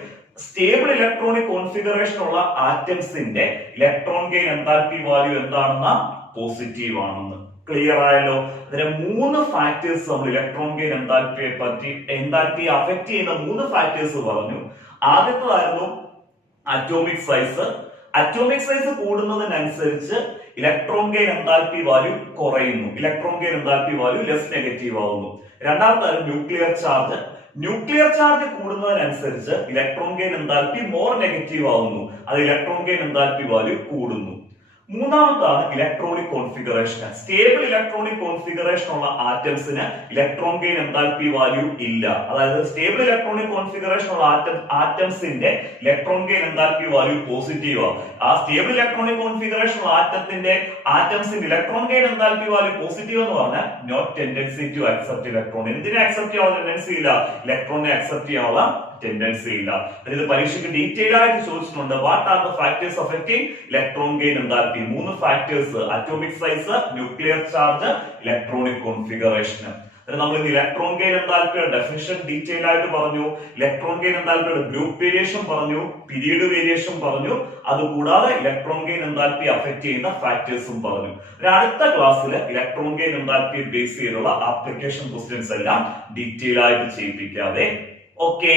സ്റ്റേബിൾ ഇലക്ട്രോണിക് കോൺഫിഗറേഷൻ ഉള്ള ആറ്റംസിന്റെ ഇലക്ട്രോൺ ഗെയിൻ എൻതാൽപ്പി വാല്യൂ എന്താണെന്ന് പോസിറ്റീവ് ആണെന്ന്. ക്ലിയർ ആയല്ലോ? അതിന്റെ 3 ഫാക്ടേഴ്സ് നമ്മൾ ഇലക്ട്രോൺ ഗെയിൻ എൻതാൽപ്പിയെ പറ്റി, എൻതാൽപ്പി അഫക്ട് ചെയ്യുന്ന 3 ഫാക്ടേഴ്സ് പറഞ്ഞു. ആദ്യത്തേതായിരുന്നു അറ്റോമിക് സൈസ്. അറ്റോമിക് സൈസ് കൂടുന്നതിനനുസരിച്ച് ഇലക്ട്രോൺ ഗെയിൻ എൻതാൽപ്പി വാല്യൂ കുറയുന്നു. Electron gain enthalpy value less negative ആവുന്നു. രണ്ടാമതായിരുന്നു ന്യൂക്ലിയർ ചാർജ്. ന്യൂക്ലിയർ ചാർജ് കൂടുന്നതിനനുസരിച്ച് electron gain enthalpy more negative ആവുന്നു. അത് ഇലക്ട്രോൺ ഗെയിൻ എൻതാൽപ്പി വാല്യൂ കൂടുന്നു. മൂന്നാമതാണ് electronic configuration. Stable electronic configuration ഉള്ള ആറ്റംസിന് ഇലക്ട്രോൺ ഗെയിൻ എൻതാൽപ്പി വാല്യൂ ഇല്ല. അതായത് സ്റ്റേബിൾ ഇലക്ട്രോണിക് കോൺഫിഗറേഷൻ ഉള്ള ആറ്റംസിന്റെ electron gain enthalpy value positive ആണ്. ആ സ്റ്റേബിൾ ഇലക്ട്രോണിക് കോൺഫിഗറേഷൻ ഉള്ള ആറ്റംസിന്റെ electron gain enthalpy value positive എന്ന് പറഞ്ഞാൽ not tendency to accept electron. എന്തിനെ അക്സെപ്റ്റ് ചെയ്യാനുള്ള ടെൻഡൻസി ഇല്ല? ഇലക്ട്രോണിനെ അക്സെപ്റ്റ് ചെയ്യാനുള്ള ടെൻഡൻസി ഇല്ല. അതായത് പരീക്ഷയ്ക്ക് ഡീറ്റെയിൽ ആയിട്ട് ചോദിച്ചിട്ടുണ്ട് what are the factors affecting electron gain enthalpy. 3 factors: atomic size, nuclear charge, electronic configuration. നമ്മൾ ഇന്ന് ഇലക്ട്രോൺ ഗെയിൻ എൻതാൽപ്പിയുടെ ഡെഫിനിഷൻ ഡീറ്റെയിൽ ആയിട്ട് പറഞ്ഞു. ഇലക്ട്രോൺ ഗെയിൻ എൻതാൽപ്പിയുടെ ഗ്രൂപ്പ് വേരിയേഷൻ പറഞ്ഞു, പീരീഡ് വേരിയേഷൻ പറഞ്ഞു. അതുകൂടാതെ ഇലക്ട്രോൺ ഗെയിൻ എൻതാൽപ്പി അഫക്ട് ചെയ്യുന്ന ഫാക്ടേഴ്സും പറഞ്ഞു. അടുത്ത ക്ലാസ്സിൽ ഇലക്ട്രോൺ ഗെയിൻ എൻതാൽപ്പി ബേസ് ചെയ്തുള്ള ആപ്ലിക്കേഷൻ ക്വസ്റ്റ്യൻസ് എല്ലാം ഡീറ്റെയിൽ ആയിട്ട് ചെയ്യിപ്പിക്കാതെ. ഓക്കെ.